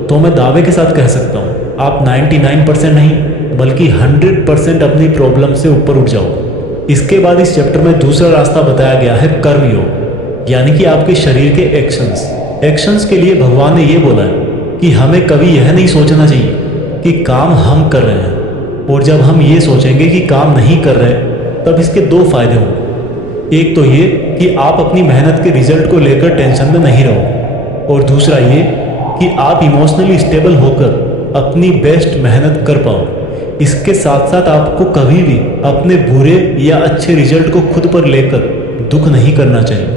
तो मैं दावे के साथ कह सकता हूँ, आप 99% नहीं बल्कि 100% अपनी प्रॉब्लम से ऊपर उठ जाओगे। इसके बाद इस चैप्टर में दूसरा रास्ता बताया गया है कर्म योग, यानी कि आपके शरीर के एक्शंस। एक्शंस के लिए भगवान ने ये बोला है कि हमें कभी यह नहीं सोचना चाहिए कि काम हम कर रहे हैं, और जब हम ये सोचेंगे कि काम नहीं कर रहे तब इसके दो फायदे होंगे। एक तो ये कि आप अपनी मेहनत के रिजल्ट को लेकर टेंशन में नहीं रहोगे, और दूसरा ये कि आप इमोशनली स्टेबल होकर अपनी बेस्ट मेहनत कर पाओ। इसके साथ साथ आपको कभी भी अपने बुरे या अच्छे रिजल्ट को खुद पर लेकर दुख नहीं करना चाहिए,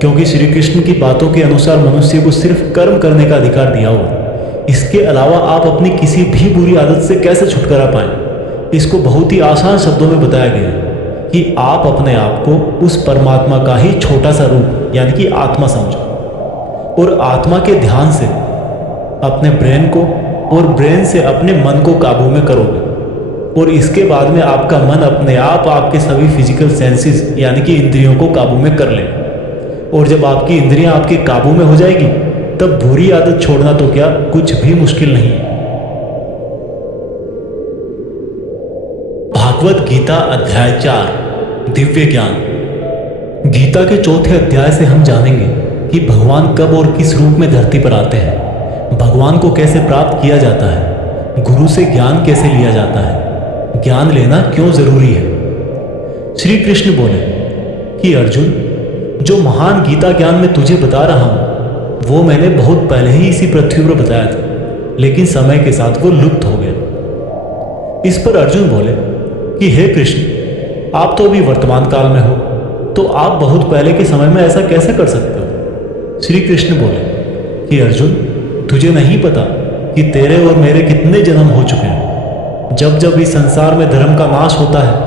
क्योंकि श्री कृष्ण की बातों के अनुसार मनुष्य को सिर्फ कर्म करने का अधिकार दिया हुआ। इसके अलावा आप अपनी किसी भी बुरी आदत से कैसे छुटकारा पाएं, इसको बहुत ही आसान शब्दों में बताया गया है कि आप अपने आप को उस परमात्मा का ही छोटा सा रूप यानी कि आत्मा समझो, और आत्मा के ध्यान से अपने ब्रेन को और ब्रेन से अपने मन को काबू में करोगे, और इसके बाद में आपका मन अपने आप आपके सभी फिजिकल सेंसेस यानी कि इंद्रियों को काबू में कर ले। और जब आपकी इंद्रियां आपके काबू में हो जाएगी तब बुरी आदत छोड़ना तो क्या कुछ भी मुश्किल नहीं है। भागवत गीता अध्याय 4 दिव्य ज्ञान। गीता के चौथे अध्याय से हम जानेंगे कि भगवान कब और किस रूप में धरती पर आते हैं, भगवान को कैसे प्राप्त किया जाता है, गुरु से ज्ञान कैसे लिया जाता है, ज्ञान लेना क्यों जरूरी है। श्री कृष्ण बोले कि अर्जुन, जो महान गीता ज्ञान मैं तुझे बता रहा हूं वो मैंने बहुत पहले ही इसी पृथ्वी पर बताया था, लेकिन समय के साथ वो लुप्त हो गया। इस पर अर्जुन बोले कि हे कृष्ण, आप तो अभी वर्तमान काल में हो, तो आप बहुत पहले के समय में ऐसा कैसे कर सकते हो। श्री कृष्ण बोले कि अर्जुन, तुझे नहीं पता कि तेरे और मेरे कितने जन्म हो चुके हैं। जब जब इस संसार में धर्म का नाश होता है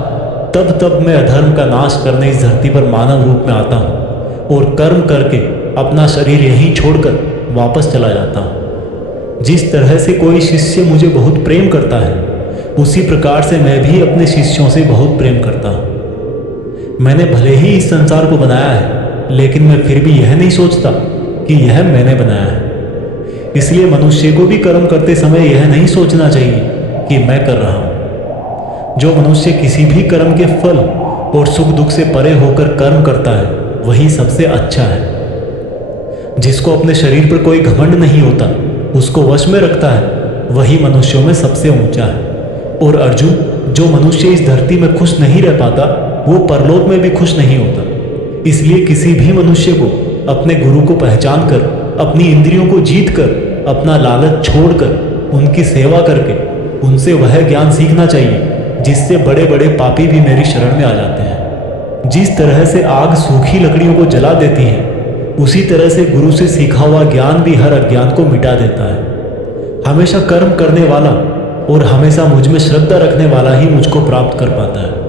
तब तब मैं अधर्म का नाश करने इस धरती पर मानव रूप में आता हूँ और कर्म करके अपना शरीर यहीं छोड़कर वापस चला जाता हूँ। जिस तरह से कोई शिष्य मुझे बहुत प्रेम करता है, उसी प्रकार से मैं भी अपने शिष्यों से बहुत प्रेम करता हूँ। मैंने भले ही इस संसार को बनाया है, लेकिन मैं फिर भी यह नहीं सोचता कि यह मैंने बनाया है। इसलिए मनुष्य को भी कर्म करते समय यह नहीं सोचना चाहिए कि मैं कर रहा हूँ। जो मनुष्य किसी भी कर्म के फल और सुख दुख से परे होकर कर्म करता है वही सबसे अच्छा है। जिसको अपने शरीर पर कोई घमंड नहीं होता, उसको वश में रखता है, वही मनुष्यों में सबसे ऊंचा है। और अर्जुन, जो मनुष्य इस धरती में खुश नहीं रह पाता वो परलोक में भी खुश नहीं होता। इसलिए किसी भी मनुष्य को अपने गुरु को पहचान कर, अपनी इंद्रियों को जीत कर, अपना लालच छोड़कर उनकी सेवा करके उनसे वह ज्ञान सीखना चाहिए जिससे बड़े बड़े पापी भी मेरी शरण में आ जाते हैं। जिस तरह से आग सूखी लकड़ियों को जला देती है, उसी तरह से गुरु से सीखा हुआ ज्ञान भी हर अज्ञान को मिटा देता है। हमेशा कर्म करने वाला और हमेशा मुझ में श्रद्धा रखने वाला ही मुझको प्राप्त कर पाता है।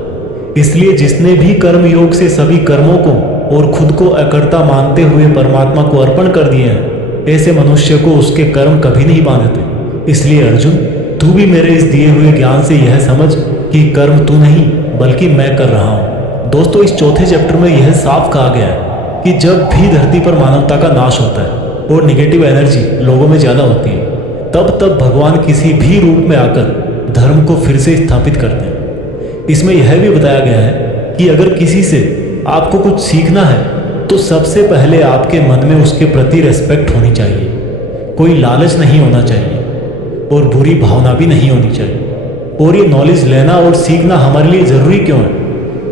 इसलिए जिसने भी कर्म योग से सभी कर्मों को और खुद को अकर्ता मानते हुए परमात्मा को अर्पण कर दिए हैं, ऐसे मनुष्य को उसके कर्म कभी नहीं बांधते। इसलिए अर्जुन, तू भी मेरे इस दिए हुए ज्ञान से यह समझ कि कर्म तू नहीं बल्कि मैं कर रहा हूँ। दोस्तों, इस चौथे चैप्टर में यह साफ कहा गया है कि जब भी धरती पर मानवता का नाश होता है और निगेटिव एनर्जी लोगों में ज़्यादा होती है, तब तब भगवान किसी भी रूप में आकर धर्म को फिर से स्थापित करते हैं। इसमें यह भी बताया गया है कि अगर किसी से आपको कुछ सीखना है तो सबसे पहले आपके मन में उसके प्रति रेस्पेक्ट होनी चाहिए, कोई लालच नहीं होना चाहिए और बुरी भावना भी नहीं होनी चाहिए। और ये नॉलेज लेना और सीखना हमारे लिए ज़रूरी क्यों है?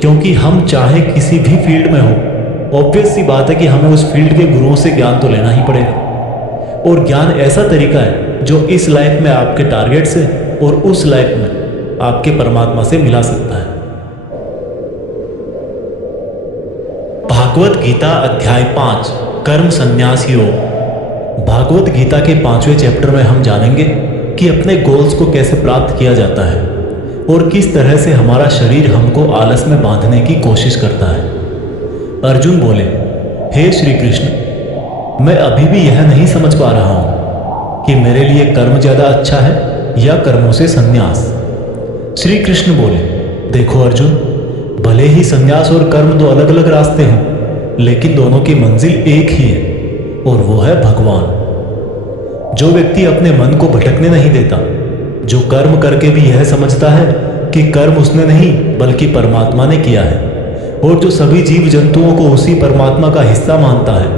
क्योंकि हम चाहे किसी भी फील्ड में हो, ऑब्वियस सी बात है कि हमें उस फील्ड के गुरुओं से ज्ञान तो लेना ही पड़ेगा। और ज्ञान ऐसा तरीका है जो इस लाइफ में आपके टारगेट से और उस लाइफ में आपके परमात्मा से मिला सकता है। भागवत गीता अध्याय 5 कर्म संन्यास योग। भागवत गीता के 5वें चैप्टर में हम जानेंगे कि अपने गोल्स को कैसे प्राप्त किया जाता है और किस तरह से हमारा शरीर हमको आलस में बांधने की कोशिश करता है। अर्जुन बोले, हे श्री कृष्ण, मैं अभी भी यह नहीं समझ पा रहा हूं कि मेरे लिए कर्म ज्यादा अच्छा है या कर्मों से संन्यास। श्री कृष्ण बोले, देखो अर्जुन, भले ही संन्यास और कर्म दो अलग अलग रास्ते हैं, लेकिन दोनों की मंजिल एक ही है और वो है भगवान। जो व्यक्ति अपने मन को भटकने नहीं देता, जो कर्म करके भी यह समझता है कि कर्म उसने नहीं बल्कि परमात्मा ने किया है, और जो सभी जीव जंतुओं को उसी परमात्मा का हिस्सा मानता है,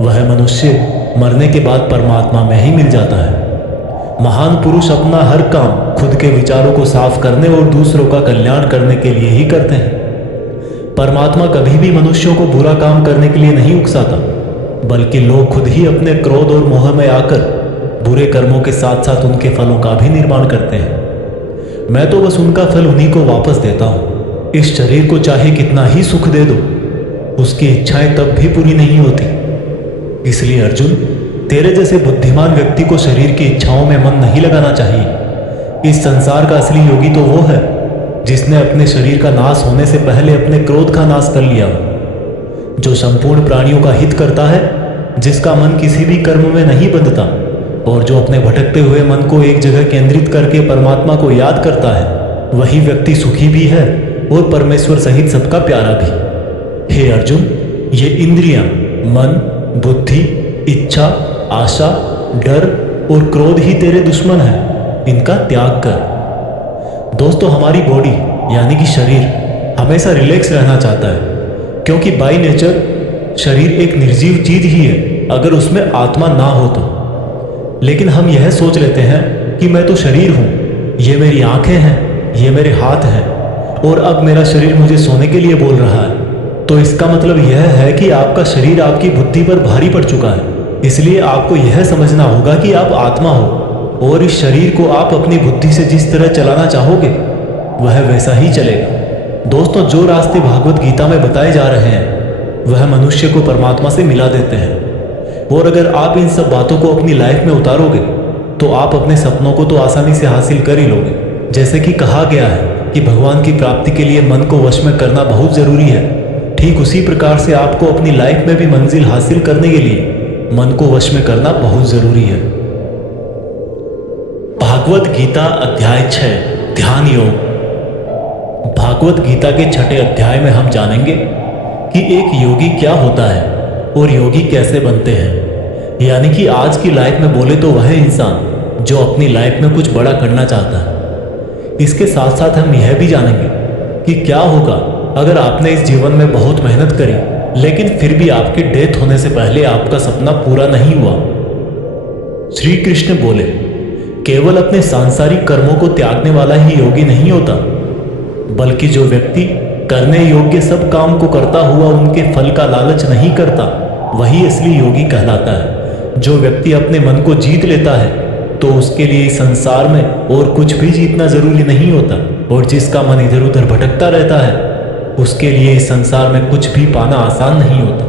वह मनुष्य मरने के बाद परमात्मा में ही मिल जाता है। महान पुरुष अपना हर काम खुद के विचारों को साफ करने और दूसरों का कल्याण करने के लिए ही करते हैं। परमात्मा कभी भी मनुष्यों को बुरा काम करने के लिए नहीं उकसाता, बल्कि लोग खुद ही अपने क्रोध और मोह में आकर बुरे कर्मों के साथ साथ उनके फलों का भी निर्माण करते हैं। मैं तो बस उनका फल उन्हीं को वापस देता हूँ। इस शरीर को चाहे कितना ही सुख दे दो, उसकी इच्छाएं तब भी पूरी नहीं होती। इसलिए अर्जुन, तेरे जैसे बुद्धिमान व्यक्ति को शरीर की इच्छाओं में मन नहीं लगाना चाहिए। इस संसार का असली योगी तो वो है जिसने अपने शरीर का नाश होने से पहले अपने क्रोध का नाश कर लिया, जो संपूर्ण प्राणियों का हित करता है, जिसका मन किसी भी कर्म में नहीं बंधता और जो अपने भटकते हुए मन को एक जगह केंद्रित करके परमात्मा को याद करता है, वही व्यक्ति सुखी भी है और परमेश्वर सहित सबका प्यारा भी। हे अर्जुन, ये इंद्रियां, मन, बुद्धि, इच्छा, आशा, डर और क्रोध ही तेरे दुश्मन हैं। इनका त्याग कर। दोस्तों, हमारी बॉडी यानी कि शरीर हमेशा रिलैक्स रहना चाहता है, क्योंकि बाय नेचर शरीर एक निर्जीव चीज ही है अगर उसमें आत्मा ना हो तो। लेकिन हम यह सोच लेते हैं कि मैं तो शरीर हूं, ये मेरी आंखें हैं, ये मेरे हाथ हैं और अब मेरा शरीर मुझे सोने के लिए बोल रहा है। तो इसका मतलब यह है कि आपका शरीर आपकी बुद्धि पर भारी पड़ चुका है। इसलिए आपको यह समझना होगा कि आप आत्मा हो और इस शरीर को आप अपनी बुद्धि से जिस तरह चलाना चाहोगे वह वैसा ही चलेगा। दोस्तों, जो रास्ते भागवत गीता में बताए जा रहे हैं वह मनुष्य को परमात्मा से मिला देते हैं, और अगर आप इन सब बातों को अपनी लाइफ में उतारोगे तो आप अपने सपनों को तो आसानी से हासिल कर ही लोगे। जैसे कि कहा गया है कि भगवान की प्राप्ति के लिए मन को वश में करना बहुत जरूरी है, ठीक उसी प्रकार से आपको अपनी लाइफ में भी मंजिल हासिल करने के लिए मन को वश में करना बहुत जरूरी है। भागवत गीता अध्याय 6 ध्यान योग। भागवत गीता के 6ठे अध्याय में हम जानेंगे कि एक योगी क्या होता है और योगी कैसे बनते हैं। यानी कि आज की लाइफ में बोले तो वह इंसान जो अपनी लाइफ में कुछ बड़ा करना चाहता है। इसके साथ साथ हम यह भी जानेंगे कि क्या होगा अगर आपने इस जीवन में बहुत मेहनत करी लेकिन फिर भी आपके डेथ होने से पहले आपका सपना पूरा नहीं हुआ। श्री कृष्ण बोले, केवल अपने सांसारिक कर्मों को त्यागने वाला ही योगी नहीं होता, बल्कि जो व्यक्ति करने योग्य सब काम को करता हुआ उनके फल का लालच नहीं करता, वही असली योगी कहलाता है। जो व्यक्ति अपने मन को जीत लेता है तो उसके लिए इस संसार में और कुछ भी जीतना जरूरी नहीं होता, और जिसका मन इधर उधर भटकता रहता है उसके लिए इस संसार में कुछ भी पाना आसान नहीं होता,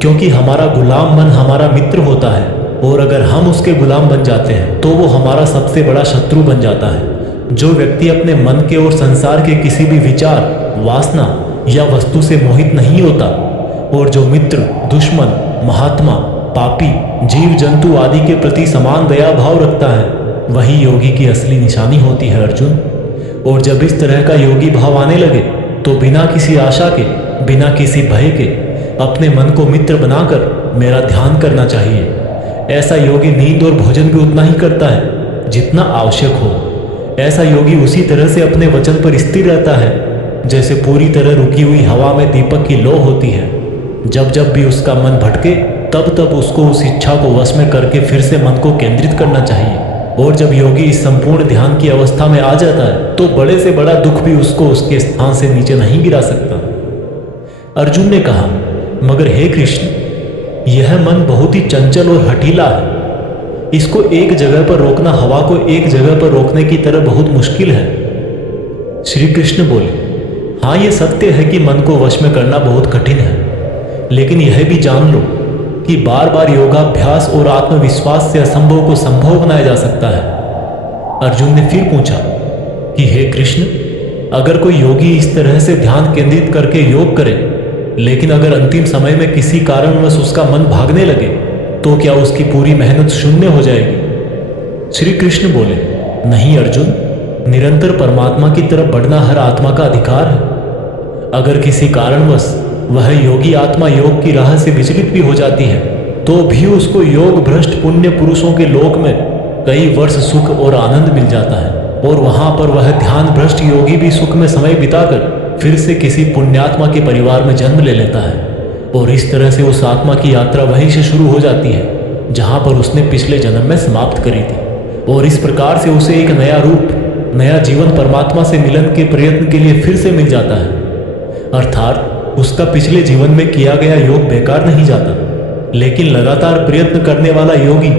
क्योंकि हमारा गुलाम मन हमारा मित्र होता है और अगर हम उसके गुलाम बन जाते हैं तो वो हमारा सबसे बड़ा शत्रु बन जाता है। जो व्यक्ति अपने मन के और संसार के किसी भी विचार, वासना या वस्तु से मोहित नहीं होता और जो मित्र, दुश्मन, महात्मा, पापी, जीव जंतु आदि के प्रति समान दया भाव रखता है, वही योगी की असली निशानी होती है अर्जुन। और जब इस तरह का योगी भाव आने लगे तो बिना किसी आशा के, बिना किसी भय के अपने मन को मित्र बनाकर मेरा ध्यान करना चाहिए। ऐसा योगी नींद और भोजन भी उतना ही करता है जितना आवश्यक हो। ऐसा योगी उसी तरह से अपने वचन पर स्थिर रहता है जैसे पूरी तरह रुकी हुई हवा में दीपक की लौ होती है। जब जब भी उसका मन भटके तब तब उसको उस इच्छा को वश में करके फिर से मन को केंद्रित करना चाहिए। और जब योगी इस संपूर्ण ध्यान की अवस्था में आ जाता है तो बड़े से बड़ा दुख भी उसको उसके स्थान से नीचे नहीं गिरा सकता। अर्जुन ने कहा, मगर हे कृष्ण, यह मन बहुत ही चंचल और हठीला है। इसको एक जगह पर रोकना हवा को एक जगह पर रोकने की तरह बहुत मुश्किल है। श्री कृष्ण बोले, हाँ, ये सत्य है कि मन को वश में करना बहुत कठिन है, लेकिन यह भी जान लो कि बार बार योगाभ्यास और आत्मविश्वास से असंभव को संभव बनाया जा सकता है। अर्जुन ने फिर पूछा कि हे कृष्ण, अगर कोई योगी इस तरह से ध्यान केंद्रित करके योग करे, लेकिन अगर अंतिम समय में किसी कारणवश उसका मन भागने लगे तो क्या उसकी पूरी मेहनत शून्य हो जाएगी? श्री कृष्ण बोले, नहीं अर्जुन, निरंतर परमात्मा की तरफ बढ़ना हर आत्मा का अधिकार है। अगर किसी कारणवश वह योगी आत्मा योग की राह से विचलित भी हो जाती है तो भी उसको योग भ्रष्ट पुण्य पुरुषों के लोक में कई वर्ष सुख और आनंद मिल जाता है, और वहां पर वह ध्यान भ्रष्ट योगी भी सुख में समय बिताकर फिर से किसी पुण्यात्मा के परिवार में जन्म ले लेता है। और इस तरह से उस आत्मा की यात्रा वहीं से शुरू हो जाती है जहां पर उसने पिछले जन्म में समाप्त करी थी, और इस प्रकार से उसे एक नया रूप, नया जीवन परमात्मा से मिलन के प्रयत्न के लिए फिर से मिल जाता है। अर्थात उसका पिछले जीवन में किया गया योग बेकार नहीं जाता, लेकिन लगातार प्रयत्न करने वाला योगी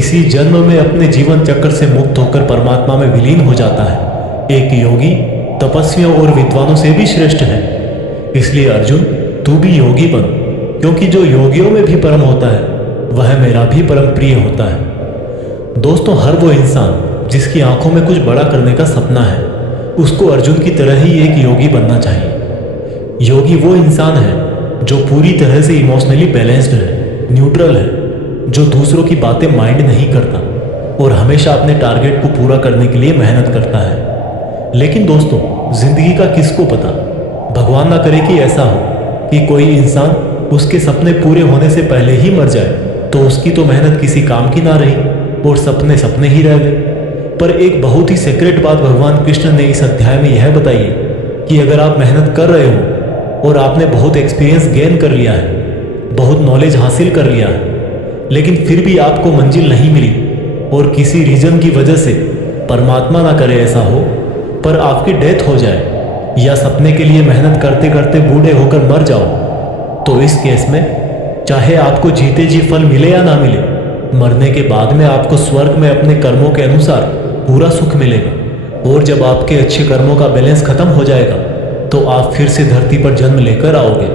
इसी जन्म में अपने जीवन चक्र से मुक्त होकर परमात्मा में विलीन हो जाता है। एक योगी तपस्वियों और विद्वानों से भी श्रेष्ठ है। इसलिए अर्जुन, तू भी योगी बन, क्योंकि जो योगियों में भी परम होता है वह मेरा भी परम प्रिय होता है। दोस्तों, हर वो इंसान जिसकी आंखों में कुछ बड़ा करने का सपना है, उसको अर्जुन की तरह ही एक योगी बनना चाहिए। योगी वो इंसान है जो पूरी तरह से इमोशनली बैलेंस्ड है, न्यूट्रल है, जो दूसरों की बातें माइंड नहीं करता और हमेशा अपने टारगेट को पूरा करने के लिए मेहनत करता है। लेकिन दोस्तों, जिंदगी का किसको पता, भगवान ना करे कि ऐसा हो कि कोई इंसान उसके सपने पूरे होने से पहले ही मर जाए, तो उसकी तो मेहनत किसी काम की ना रही और सपने सपने ही रह गए। पर एक बहुत ही सीक्रेट बात भगवान कृष्ण ने इस अध्याय में यह बताई है कि अगर आप मेहनत कर रहे हो और आपने बहुत एक्सपीरियंस गेन कर लिया है, बहुत नॉलेज हासिल कर लिया है, लेकिन फिर भी आपको मंजिल नहीं मिली और किसी रीजन की वजह से, परमात्मा ना करे ऐसा हो, पर आपकी डेथ हो जाए या सपने के लिए मेहनत करते करते बूढ़े होकर मर जाओ, तो इस केस में चाहे आपको जीते जी फल मिले या ना मिले, मरने के बाद में आपको स्वर्ग में अपने कर्मों के अनुसार पूरा सुख मिलेगा। और जब आपके अच्छे कर्मों का बैलेंस खत्म हो जाएगा तो आप फिर से धरती पर जन्म लेकर आओगे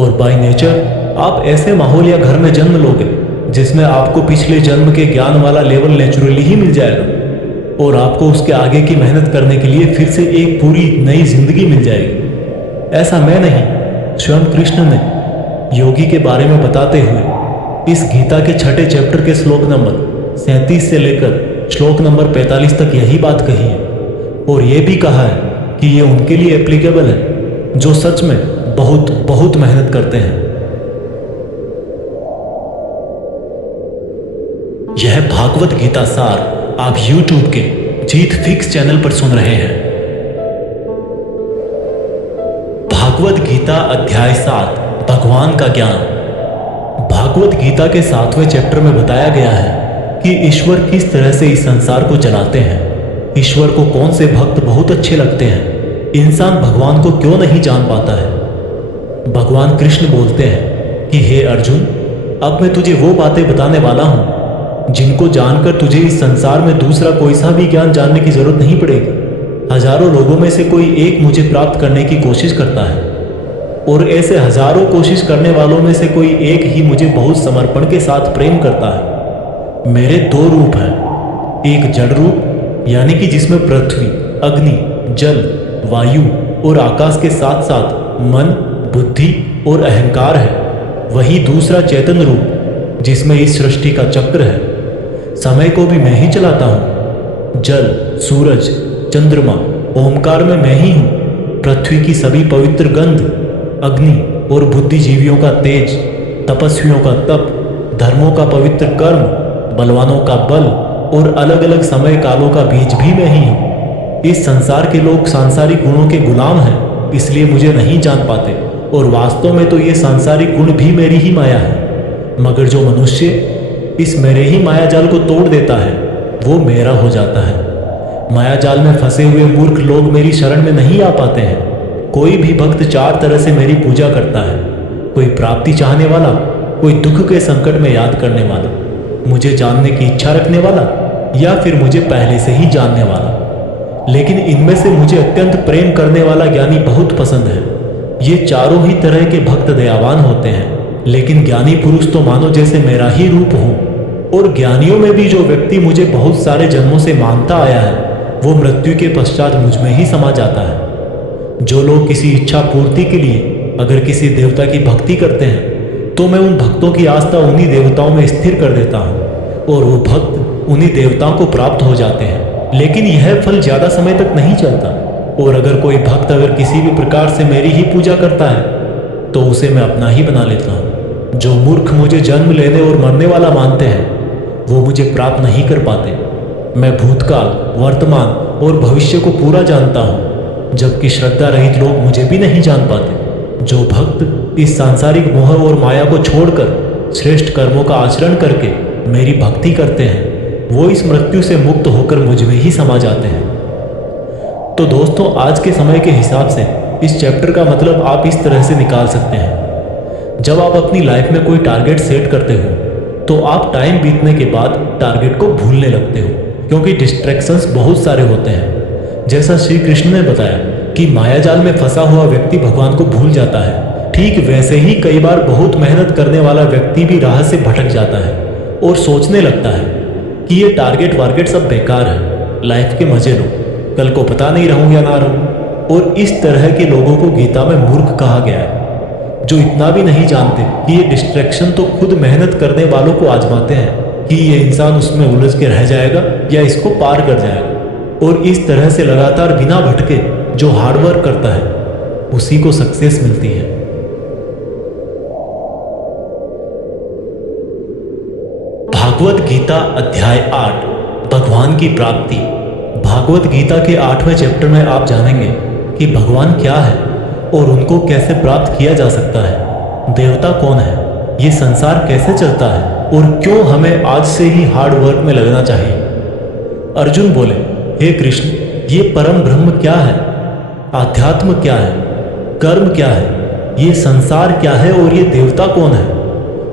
और बाय नेचर आप ऐसे माहौल या घर में जन्म लोगे जिसमें आपको पिछले जन्म के ज्ञान वाला लेवल नेचुरली ही मिल जाएगा और आपको उसके आगे की मेहनत करने के लिए फिर से एक पूरी नई जिंदगी मिल जाएगी। ऐसा मैं नहीं, स्वयं कृष्ण ने योगी के बारे में बताते हुए इस गीता के 6ठे चैप्टर के श्लोक नंबर 37 से लेकर श्लोक नंबर 45 तक यही बात कही है और यह भी कहा है कि ये उनके लिए एप्लीकेबल है जो सच में बहुत बहुत मेहनत करते हैं। यह भागवत गीता सार आप YouTube के जीत फिक्स चैनल पर सुन रहे हैं। भागवत गीता अध्याय 7 भगवान का ज्ञान। भागवत गीता के 7वें चैप्टर में बताया गया है कि ईश्वर किस तरह से इस संसार को चलाते हैं, ईश्वर को कौन से भक्त बहुत अच्छे लगते हैं, इंसान भगवान को क्यों नहीं जान पाता है। भगवान कृष्ण बोलते हैं कि हे अर्जुन, अब मैं तुझे वो बातें बताने वाला हूं जिनको जानकर तुझे इस संसार में दूसरा कोई सा भी ज्ञान जानने की जरूरत नहीं पड़ेगी। हजारों लोगों में से कोई एक मुझे प्राप्त करने की कोशिश करता है और ऐसे हजारों कोशिश करने वालों में से कोई एक ही मुझे बहुत समर्पण के साथ प्रेम करता है। मेरे 2 रूप हैं, एक जड़ रूप यानी कि जिसमें पृथ्वी, अग्नि, जल, वायु और आकाश के साथ साथ मन, बुद्धि और अहंकार है। वही दूसरा चैतन्य रूप जिसमें इस सृष्टि का चक्र है। समय को भी मैं ही चलाता हूँ। जल, सूरज, चंद्रमा, ओमकार में मैं ही हूँ। पृथ्वी की सभी पवित्र गंध, अग्नि और बुद्धिजीवियों का तेज, तपस्वियों का तप, धर्मों का पवित्र कर्म, बलवानों का बल और अलग अलग समय कालों का बीज भी मैं ही हूँ। इस संसार के लोग सांसारिक गुणों के गुलाम हैं, इसलिए मुझे नहीं जान पाते और वास्तव में तो ये सांसारिक गुण भी मेरी ही माया है। मगर जो मनुष्य इस मेरे ही माया जाल को तोड़ देता है वो मेरा हो जाता है। माया जाल में फंसे हुए मूर्ख लोग मेरी शरण में नहीं आ पाते हैं। कोई भी भक्त 4 तरह से मेरी पूजा करता है, कोई प्राप्ति चाहने वाला, कोई दुख के संकट में याद करने वाला, मुझे जानने की इच्छा रखने वाला या फिर मुझे पहले से ही जानने वाला। लेकिन इनमें से मुझे अत्यंत प्रेम करने वाला ज्ञानी बहुत पसंद है। ये चारों ही तरह के भक्त दयावान होते हैं, लेकिन ज्ञानी पुरुष तो मानो जैसे मेरा ही रूप हो। और ज्ञानियों में भी जो व्यक्ति मुझे बहुत सारे जन्मों से मानता आया है वो मृत्यु के पश्चात मुझ में ही समा जाता है। जो लोग किसी इच्छा पूर्ति के लिए अगर किसी देवता की भक्ति करते हैं तो मैं उन भक्तों की आस्था उन्हीं देवताओं में स्थिर कर देता हूँ और वो भक्त उन्हीं देवताओं को प्राप्त हो जाते हैं। लेकिन यह फल ज्यादा समय तक नहीं चलता और अगर कोई भक्त अगर किसी भी प्रकार से मेरी ही पूजा करता है तो उसे मैं अपना ही बना लेता हूँ। जो मूर्ख मुझे जन्म लेने और मरने वाला मानते हैं वो मुझे प्राप्त नहीं कर पाते। मैं भूतकाल, वर्तमान और भविष्य को पूरा जानता हूँ, जबकि श्रद्धा रहित लोग मुझे भी नहीं जान पाते। जो भक्त इस सांसारिक मोह और माया को छोड़कर श्रेष्ठ कर्मों का आचरण करके मेरी भक्ति करते हैं वो इस मृत्यु से मुक्त होकर मुझ में ही समा जाते हैं। तो दोस्तों, आज के समय के हिसाब से इस चैप्टर का मतलब आप इस तरह से निकाल सकते हैं। जब आप अपनी लाइफ में कोई टारगेट सेट करते हो तो आप टाइम बीतने के बाद टारगेट को भूलने लगते हो, क्योंकि डिस्ट्रैक्शंस बहुत सारे होते हैं। जैसा श्री कृष्ण ने बताया कि मायाजाल में फंसा हुआ व्यक्ति भगवान को भूल जाता है, ठीक वैसे ही कई बार बहुत मेहनत करने वाला व्यक्ति भी राह से भटक जाता है और सोचने लगता है कि ये टारगेट वारगेट सब बेकार है, लाइफ के मजे लो, कल को पता नहीं रहूं या ना रहूं। और इस तरह के लोगों को गीता में मूर्ख कहा गया है, जो इतना भी नहीं जानते कि ये डिस्ट्रैक्शन तो खुद मेहनत करने वालों को आजमाते हैं कि ये इंसान उसमें उलझ के रह जाएगा या इसको पार कर जाएगा। और इस तरह से लगातार बिना भटके जो हार्डवर्क करता है उसी को सक्सेस मिलती है। भागवत गीता अध्याय 8 भगवान की प्राप्ति। भागवत गीता के 8वें चैप्टर में आप जानेंगे कि भगवान क्या है और उनको कैसे प्राप्त किया जा सकता है, देवता कौन है, ये संसार कैसे चलता है और क्यों हमें आज से ही हार्ड वर्क में लगना चाहिए। अर्जुन बोले, हे कृष्ण, ये परम ब्रह्म क्या है, आध्यात्म क्या है, कर्म क्या है, ये संसार क्या है और ये देवता कौन है,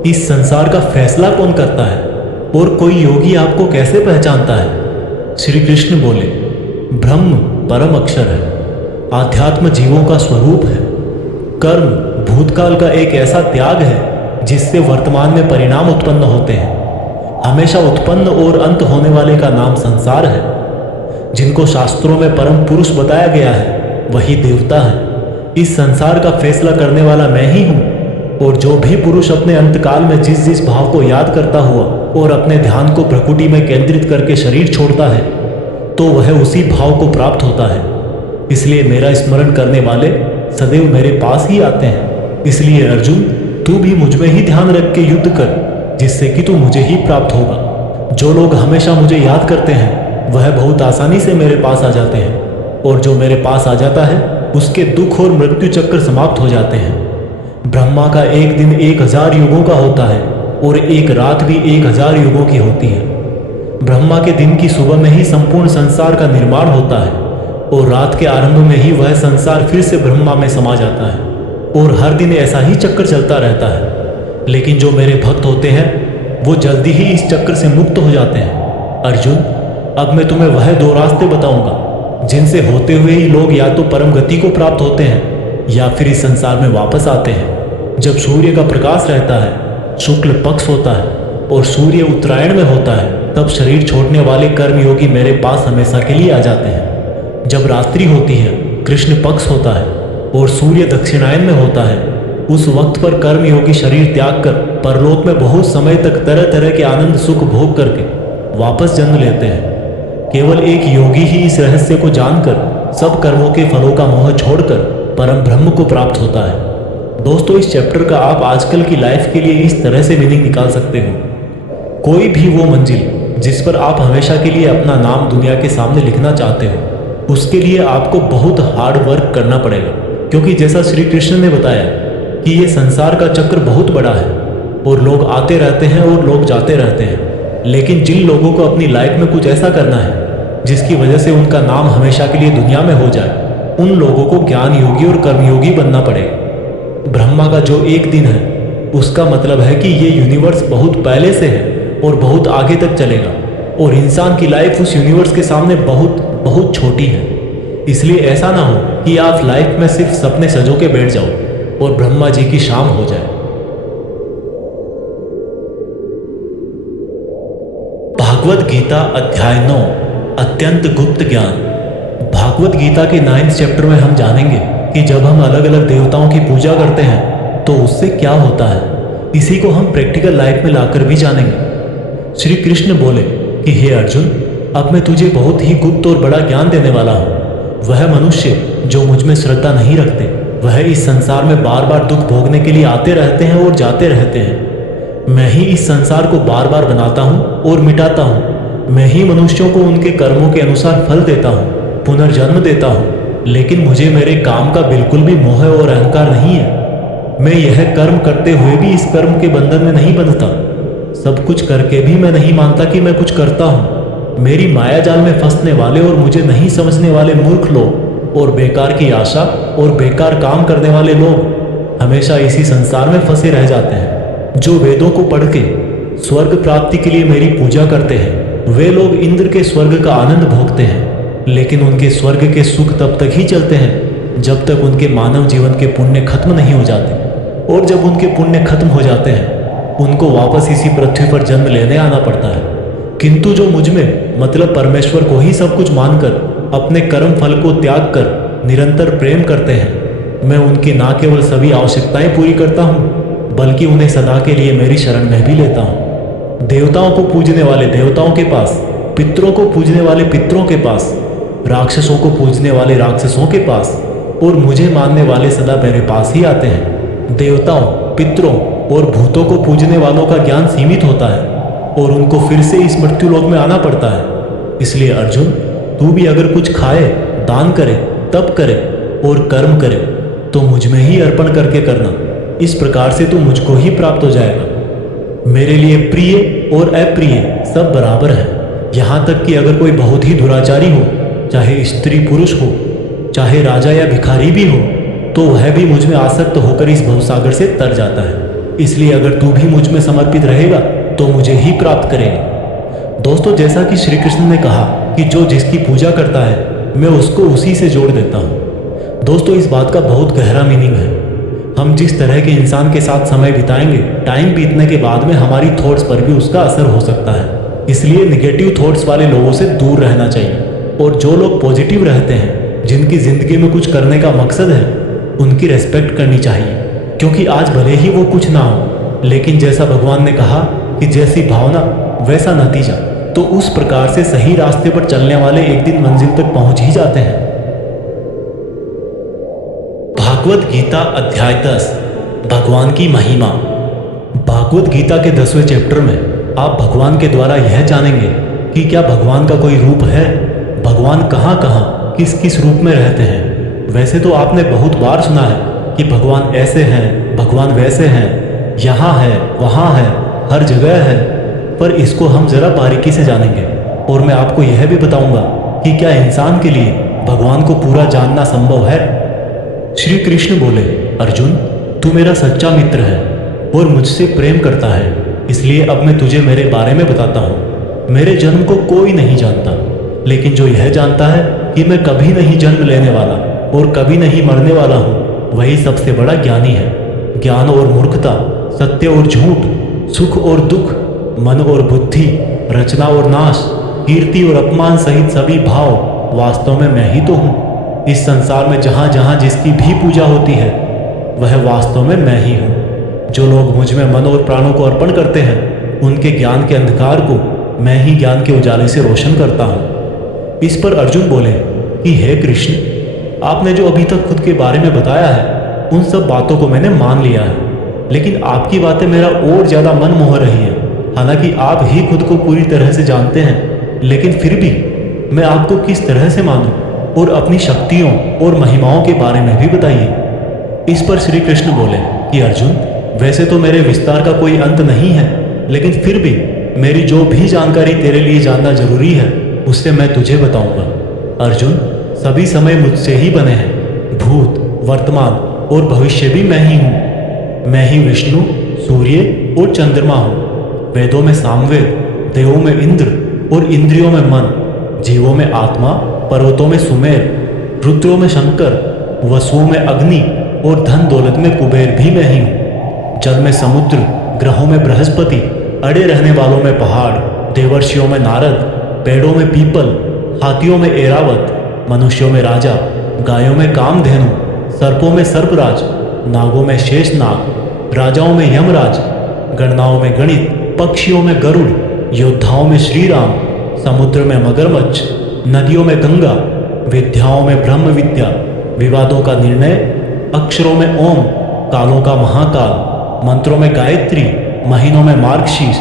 इस संसार का फैसला कौन करता है और कोई योगी आपको कैसे पहचानता है। श्री कृष्ण बोले, ब्रह्म परम अक्षर है, आध्यात्म जीवों का स्वरूप है, कर्म भूतकाल का एक ऐसा त्याग है जिससे वर्तमान में परिणाम उत्पन्न होते हैं, हमेशा उत्पन्न और अंत होने वाले का नाम संसार है। जिनको शास्त्रों में परम पुरुष बताया गया है वही देवता है। इस संसार का फैसला करने वाला मैं ही हूँ। और जो भी पुरुष अपने अंतकाल में जिस जिस भाव को याद करता हुआ और अपने ध्यान को प्रकृति में केंद्रित करके शरीर छोड़ता है तो वह उसी भाव को प्राप्त होता है। इसलिए मेरा स्मरण करने वाले सदैव मेरे पास ही आते हैं। इसलिए अर्जुन, तू भी मुझ में ही ध्यान रख के युद्ध कर, जिससे कि तू मुझे ही प्राप्त होगा। जो लोग हमेशा मुझे याद करते हैं वह बहुत आसानी से मेरे पास आ जाते हैं, और जो मेरे पास आ जाता है उसके दुख और मृत्यु चक्र समाप्त हो जाते हैं। ब्रह्मा का एक दिन 1000 युगों का होता है और एक रात भी 1000 युगों की होती है। ब्रह्मा के दिन की सुबह में ही संपूर्ण संसार का निर्माण होता है और रात के आरंभ में ही वह संसार फिर से ब्रह्मा में समा जाता है, और हर दिन ऐसा ही चक्कर चलता रहता है। लेकिन जो मेरे भक्त होते हैं वो जल्दी ही इस चक्र से मुक्त हो जाते हैं। अर्जुन, अब मैं तुम्हें वह 2 रास्ते बताऊंगा जिनसे होते हुए ही लोग या तो परम गति को प्राप्त होते हैं या फिर इस संसार में वापस आते हैं। जब सूर्य का प्रकाश रहता है, शुक्ल पक्ष होता है और सूर्य उत्तरायण में होता है, तब शरीर छोड़ने वाले कर्मयोगी मेरे पास हमेशा के लिए आ जाते हैं। जब रात्रि होती है, कृष्ण पक्ष होता है और सूर्य दक्षिणायन में होता है, उस वक्त पर कर्मयोगी शरीर त्याग कर परलोक में बहुत समय तक तरह तरह के आनंद सुख भोग करके वापस जन्म लेते हैं। केवल एक योगी ही इस रहस्य को जानकर सब कर्मों के फलों का मोह छोड़कर परम ब्रह्म को प्राप्त होता है। दोस्तों, इस चैप्टर का आप आजकल की लाइफ के लिए इस तरह से मीनिंग निकाल सकते हो, कोई भी वो मंजिल जिस पर आप हमेशा के लिए अपना नाम दुनिया के सामने लिखना चाहते हो, उसके लिए आपको बहुत हार्ड वर्क करना पड़ेगा। क्योंकि जैसा श्री कृष्ण ने बताया कि ये संसार का चक्र बहुत बड़ा है और लोग आते रहते हैं और लोग जाते रहते हैं। लेकिन जिन लोगों को अपनी लाइफ में कुछ ऐसा करना है जिसकी वजह से उनका नाम हमेशा के लिए दुनिया में हो जाए, उन लोगों को ज्ञान योगी और कर्मयोगी बनना पड़ेगा। ब्रह्मा का जो एक दिन है उसका मतलब है कि ये यूनिवर्स बहुत पहले से है और बहुत आगे तक चलेगा, और इंसान की लाइफ उस यूनिवर्स के सामने बहुत बहुत छोटी है। इसलिए ऐसा ना हो कि आप लाइफ में सिर्फ सपने सजो के बैठ जाओ और ब्रह्मा जी की शाम हो जाए। भागवत गीता अध्याय 9 अत्यंत गुप्त ज्ञान। भागवत गीता के 9th चैप्टर में हम जानेंगे कि जब हम अलग अलग देवताओं की पूजा करते हैं तो उससे क्या होता है। इसी को हम प्रैक्टिकल लाइफ में लाकर भी जानेंगे। श्री कृष्ण बोले कि हे अर्जुन, अब मैं तुझे बहुत ही गुप्त और बड़ा ज्ञान देने वाला हूँ। वह मनुष्य जो मुझ में श्रद्धा नहीं रखते, वह इस संसार में बार बार दुख भोगने के लिए आते रहते हैं और जाते रहते हैं। मैं ही इस संसार को बार बार बनाता हूँ और मिटाता हूँ। मैं ही मनुष्यों को उनके कर्मों के अनुसार फल देता हूँ, पुनर्जन्म देता हूँ। लेकिन मुझे मेरे काम का बिल्कुल भी मोह और अहंकार नहीं है। मैं यह कर्म करते हुए भी इस कर्म के बंधन में नहीं बंधता। सब कुछ करके भी मैं नहीं मानता कि मैं कुछ करता हूँ। मेरी माया जाल में फंसने वाले और मुझे नहीं समझने वाले मूर्ख लोग और बेकार की आशा और बेकार काम करने वाले लोग हमेशा इसी संसार में फंसे रह जाते हैं। जो वेदों को पढ़ के स्वर्ग प्राप्ति के लिए मेरी पूजा करते हैं, वे लोग इंद्र के स्वर्ग का आनंद भोगते हैं। लेकिन उनके स्वर्ग के सुख तब तक ही चलते हैं जब तक उनके मानव जीवन के पुण्य खत्म नहीं हो जाते। और जब उनके पुण्य खत्म हो जाते हैं उनको वापस इसी पृथ्वी पर जन्म लेने आना पड़ता है। किंतु जो मुझ में मतलब परमेश्वर को ही सब कुछ मानकर अपने कर्म फल को त्याग कर निरंतर प्रेम करते हैं, मैं उनकी ना केवल सभी आवश्यकताएं पूरी करता हूँ बल्कि उन्हें सदा के लिए मेरी शरण में भी लेता हूँ। देवताओं को पूजने वाले देवताओं के पास, पितरों को पूजने वाले पितरों के पास, राक्षसों को पूजने वाले राक्षसों के पास और मुझे मानने वाले सदा मेरे पास ही आते हैं। देवताओं, पितरों और भूतों को पूजने वालों का ज्ञान सीमित होता है और उनको फिर से इस मृत्युलोक में आना पड़ता है। इसलिए अर्जुन, तू भी अगर कुछ खाए, दान करे, तप करे और कर्म करे तो मुझ में ही अर्पण करके करना। इस प्रकार से तो मुझको ही प्राप्त हो जाएगा। मेरे लिए प्रिय और अप्रिय सब बराबर है। यहाँ तक कि अगर कोई बहुत ही दुराचारी हो, चाहे स्त्री पुरुष हो, चाहे राजा या भिखारी भी हो, तो वह भी मुझ में आसक्त होकर इस भवसागर से तर जाता है। इसलिए अगर तू भी मुझ में समर्पित रहेगा तो मुझे ही प्राप्त करेगा। दोस्तों, जैसा कि श्री कृष्ण ने कहा कि जो जिसकी पूजा करता है मैं उसको उसी से जोड़ देता हूँ। दोस्तों, इस बात का बहुत गहरा मीनिंग है। हम जिस तरह के इंसान के साथ समय बिताएंगे, टाइम बीतने के बाद में हमारी थॉट्स पर भी उसका असर हो सकता है। इसलिए निगेटिव थॉट्स वाले लोगों से दूर रहना चाहिए और जो लोग पॉजिटिव रहते हैं, जिनकी जिंदगी में कुछ करने का मकसद है, उनकी रेस्पेक्ट करनी चाहिए। क्योंकि आज भले ही वो कुछ ना हो, लेकिन जैसा भगवान ने कहा कि जैसी भावना वैसा नतीजा, तो उस प्रकार से सही रास्ते पर चलने वाले एक दिन मंजिल तक पहुंच ही जाते हैं। भागवत गीता अध्याय 10, भगवान की महिमा। भागवत गीता के 10वें चैप्टर में आप भगवान के द्वारा यह जानेंगे कि क्या भगवान का कोई रूप है, भगवान कहाँ कहाँ किस किस रूप में रहते हैं। वैसे तो आपने बहुत बार सुना है कि भगवान ऐसे हैं, भगवान वैसे हैं, यहाँ है, वहाँ है, हर जगह है, पर इसको हम जरा बारीकी से जानेंगे और मैं आपको यह भी बताऊंगा कि क्या इंसान के लिए भगवान को पूरा जानना संभव है। श्री कृष्ण बोले, अर्जुन, तू मेरा सच्चा मित्र है और मुझसे प्रेम करता है, इसलिए अब मैं तुझे मेरे बारे में बताता हूँ। मेरे जन्म को कोई नहीं जानता, लेकिन जो यह जानता है कि मैं कभी नहीं जन्म लेने वाला और कभी नहीं मरने वाला हूँ, वही सबसे बड़ा ज्ञानी है। ज्ञान और मूर्खता, सत्य और झूठ, सुख और दुख, मन और बुद्धि, रचना और नाश, कीर्ति और अपमान सहित सभी भाव वास्तव में मैं ही तो हूँ। इस संसार में जहाँ जहाँ जिसकी भी पूजा होती है वह वास्तव में मैं ही हूँ। जो लोग मुझ में मन और प्राणों को अर्पण करते हैं, उनके ज्ञान के अंधकार को मैं ही ज्ञान के उजाले से रोशन करता हूँ। इस पर अर्जुन बोले कि हे कृष्ण, आपने जो अभी तक खुद के बारे में बताया है उन सब बातों को मैंने मान लिया है, लेकिन आपकी बातें मेरा और ज़्यादा मन मोह रही है। हालांकि आप ही खुद को पूरी तरह से जानते हैं, लेकिन फिर भी मैं आपको किस तरह से मानूं और अपनी शक्तियों और महिमाओं के बारे में भी बताइए। इस पर श्री कृष्ण बोले कि अर्जुन, वैसे तो मेरे विस्तार का कोई अंत नहीं है, लेकिन फिर भी मेरी जो भी जानकारी तेरे लिए जानना जरूरी है उससे मैं तुझे बताऊंगा। अर्जुन, सभी समय मुझसे ही बने हैं। भूत, वर्तमान और भविष्य भी मैं ही हूँ। मैं ही विष्णु, सूर्य और चंद्रमा हूँ। वेदों में सामवेद, देवों में इंद्र और इंद्रियों में मन, जीवों में आत्मा, पर्वतों में सुमेर, रुद्रों में शंकर, वसुओं में अग्नि और धन दौलत में कुबेर भी मैं ही हूँ। जल में समुद्र, ग्रहों में बृहस्पति, अड़े रहने वालों में पहाड़, देवर्षियों में नारद, पेड़ों में पीपल, हाथियों में एरावत, मनुष्यों में राजा, गायों में कामधेनु, सर्पों में सर्पराज, नागों में शेषनाग, राजाओं में यमराज, गणनाओं में गणित, पक्षियों में गरुड़, योद्धाओं में श्री राम, समुद्र में मगरमच्छ, नदियों में गंगा, विद्याओं में ब्रह्म विद्या, विवादों का निर्णय, अक्षरों में ओम, कालों का महाकाल, मंत्रों में गायत्री, महीनों में मार्गशीर्ष,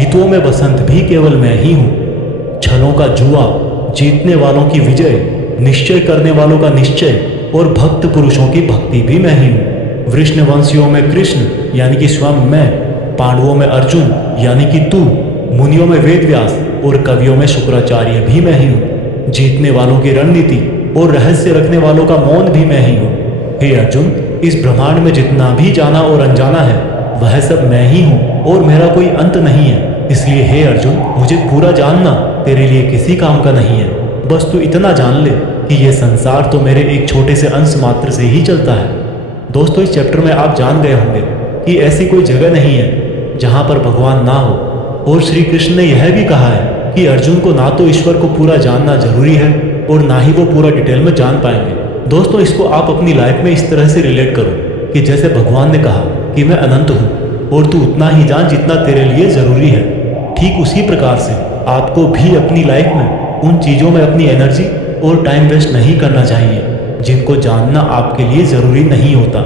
ऋतुओं में बसंत भी केवल मैं ही हूँ। छलों का जुआ, जीतने वालों की विजय, निश्चय करने वालों का निश्चय और भक्त पुरुषों की भक्ति भी मैं ही हूँ। वृष्णवंशियों में कृष्ण यानी कि स्वयं मैं, पांडवों में अर्जुन यानी कि तू, मुनियों में वेदव्यास और कवियों में शुक्राचार्य भी मैं ही हूँ। जीतने वालों की रणनीति और रहस्य रखने वालों का मौन भी मैं ही हूँ। हे अर्जुन, इस ब्रह्मांड में जितना भी जाना और अनजाना है वह सब मैं ही हूँ और मेरा कोई अंत नहीं है। इसलिए हे अर्जुन, मुझे पूरा जानना तेरे लिए किसी काम का नहीं है। बस तू इतना जान ले कि यह संसार तो मेरे एक छोटे से अंश मात्र से ही चलता है। दोस्तों, इस चैप्टर में आप जान गए होंगे कि ऐसी कोई जगह नहीं है जहाँ पर भगवान ना हो। और श्री कृष्ण ने यह भी कहा है कि अर्जुन को ना तो ईश्वर को पूरा जानना जरूरी है और ना ही वो पूरा डिटेल में जान पाएंगे। दोस्तों, इसको आप अपनी लाइफ में इस तरह से रिलेट करो कि जैसे भगवान ने कहा कि मैं अनंत हूँ और तू उतना ही जान जितना तेरे लिए ज़रूरी है। ठीक उसी प्रकार से आपको भी अपनी लाइफ में उन चीज़ों में अपनी एनर्जी और टाइम वेस्ट नहीं करना चाहिए जिनको जानना आपके लिए ज़रूरी नहीं होता।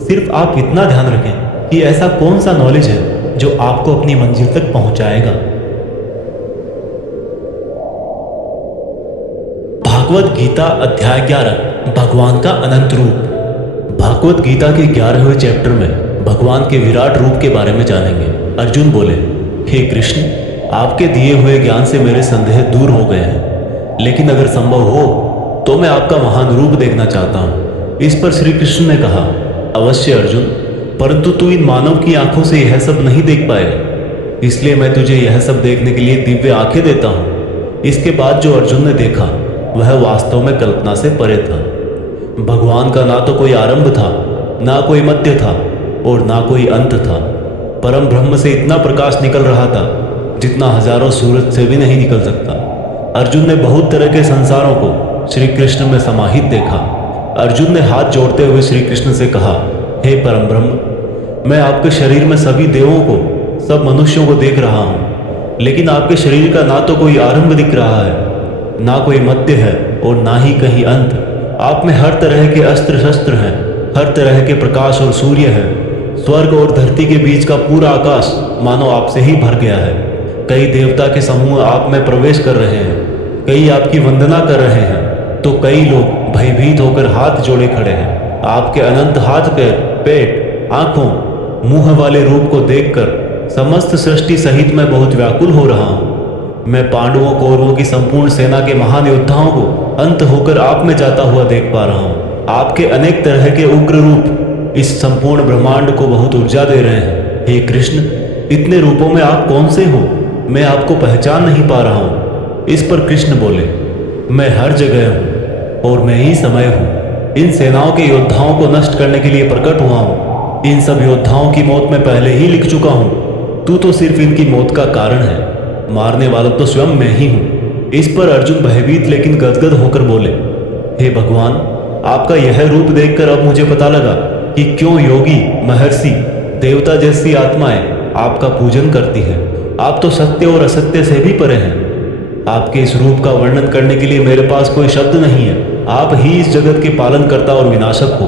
सिर्फ आप इतना ध्यान रखें कि ऐसा कौन सा नॉलेज है जो आपको अपनी मंजिल तक पहुंचाएगा। भागवत गीता अध्याय 11 भगवान का अनंत रूप। भागवत गीता के 11वें चैप्टर में भगवान के विराट रूप के बारे में जानेंगे। अर्जुन बोले, हे कृष्ण, आपके दिए हुए ज्ञान से मेरे संदेह दूर हो गए हैं, लेकिन अगर संभव हो तो मैं आपका महान रूप देखना चाहता हूँ। इस पर श्री कृष्ण ने कहा, अवश्य अर्जुन, परंतु तू इन मानव की आंखों से यह सब नहीं देख पाएगा, इसलिए मैं तुझे यह सब देखने के लिए दिव्य आंखें देता हूँ। इसके बाद जो अर्जुन ने देखा वह वास्तव में कल्पना से परे था। भगवान का ना तो कोई आरंभ था, ना कोई मध्य था और ना कोई अंत था। परम ब्रह्म से इतना प्रकाश निकल रहा था जितना हजारों सूरज से भी नहीं निकल सकता। अर्जुन ने बहुत तरह के संसारों को श्री कृष्ण में समाहित देखा। अर्जुन ने हाथ जोड़ते हुए श्री कृष्ण से कहा, हे परम ब्रह्म, मैं आपके शरीर में सभी देवों को, सब मनुष्यों को देख रहा हूँ, लेकिन आपके शरीर का ना तो कोई आरंभ दिख रहा है, ना कोई मध्य है और ना ही कहीं अंत। आप में हर तरह के अस्त्र शस्त्र हैं, हर तरह के प्रकाश और सूर्य है। स्वर्ग और धरती के बीच का पूरा आकाश मानो आपसे ही भर गया है। कई देवता के समूह आप में प्रवेश कर रहे हैं, कई आपकी वंदना कर रहे हैं, तो कई लोग भयभीत होकर हाथ जोड़े खड़े हैं। आपके अनंत हाथ, पैर, पेट, आंखों, मुंह वाले रूप को देखकर समस्त सृष्टि सहित मैं बहुत व्याकुल हो रहा हूँ। मैं पांडवों कौरवों की संपूर्ण सेना के महान योद्धाओं को अंत होकर आप में जाता हुआ देख पा रहा हूँ। आपके अनेक तरह के उग्र रूप इस संपूर्ण ब्रह्मांड को बहुत ऊर्जा दे रहे हैं। हे कृष्ण, इतने रूपों में आप कौन से हो? मैं आपको पहचान नहीं पा रहा हूँ। इस पर कृष्ण बोले, मैं हर जगह हूँ और मैं ही समय हूँ। इन सेनाओं के योद्धाओं को नष्ट करने के लिए प्रकट हुआ हूँ। इन सब योद्धाओं की मौत मैं पहले ही लिख चुका हूँ। तू तो सिर्फ इनकी मौत का कारण है, मारने वाला तो स्वयं मैं ही हूँ। इस पर अर्जुन भयभीत लेकिन गदगद होकर बोले, हे भगवान, आपका यह रूप देखकर अब मुझे पता लगा कि क्यों योगी, महर्षि, देवता जैसी आत्माएं आपका पूजन करती हैं। आप तो सत्य और असत्य से भी परे हैं। आपके इस रूप का वर्णन करने के लिए मेरे पास कोई शब्द नहीं है। आप ही इस जगत के पालनकर्ता और विनाशक हो।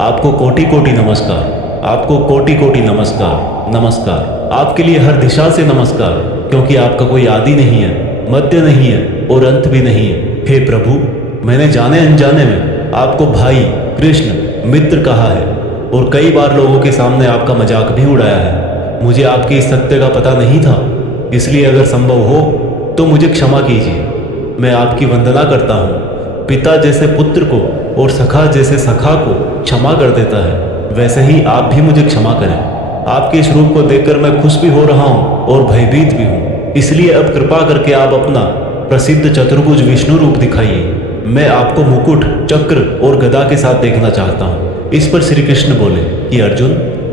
आपको कोटि कोटि नमस्कार, आपको कोटि कोटि नमस्कार, नमस्कार। आपके लिए हर दिशा से नमस्कार, क्योंकि आपका कोई आदि नहीं है, मध्य नहीं है और अंत भी नहीं है। हे प्रभु, मैंने जाने अनजाने में आपको भाई, कृष्ण, मित्र कहा है और कई बार लोगों के सामने आपका मजाक भी उड़ाया है। मुझे आपके इस सत्य का पता नहीं था, इसलिए अगर संभव हो तो मुझे क्षमा कीजिए। मैं आपकी वंदना करता हूँ। पिता जैसे पुत्र को और सखा जैसे सखा को क्षमा कर देता है, वैसे ही आप भी मुझे क्षमा करें। आपके इस रूप को देखकर मैं खुश भी हो रहा हूँ और भयभीत भी हूँ, इसलिए अब कृपा करके आप अपना प्रसिद्ध चतुर्भुज विष्णु रूप दिखाइए। मैं आपको मुकुट, चक्र और गदा के साथ देखना चाहता हूँ। इस पर श्री कृष्ण बोले कि अर्जुन,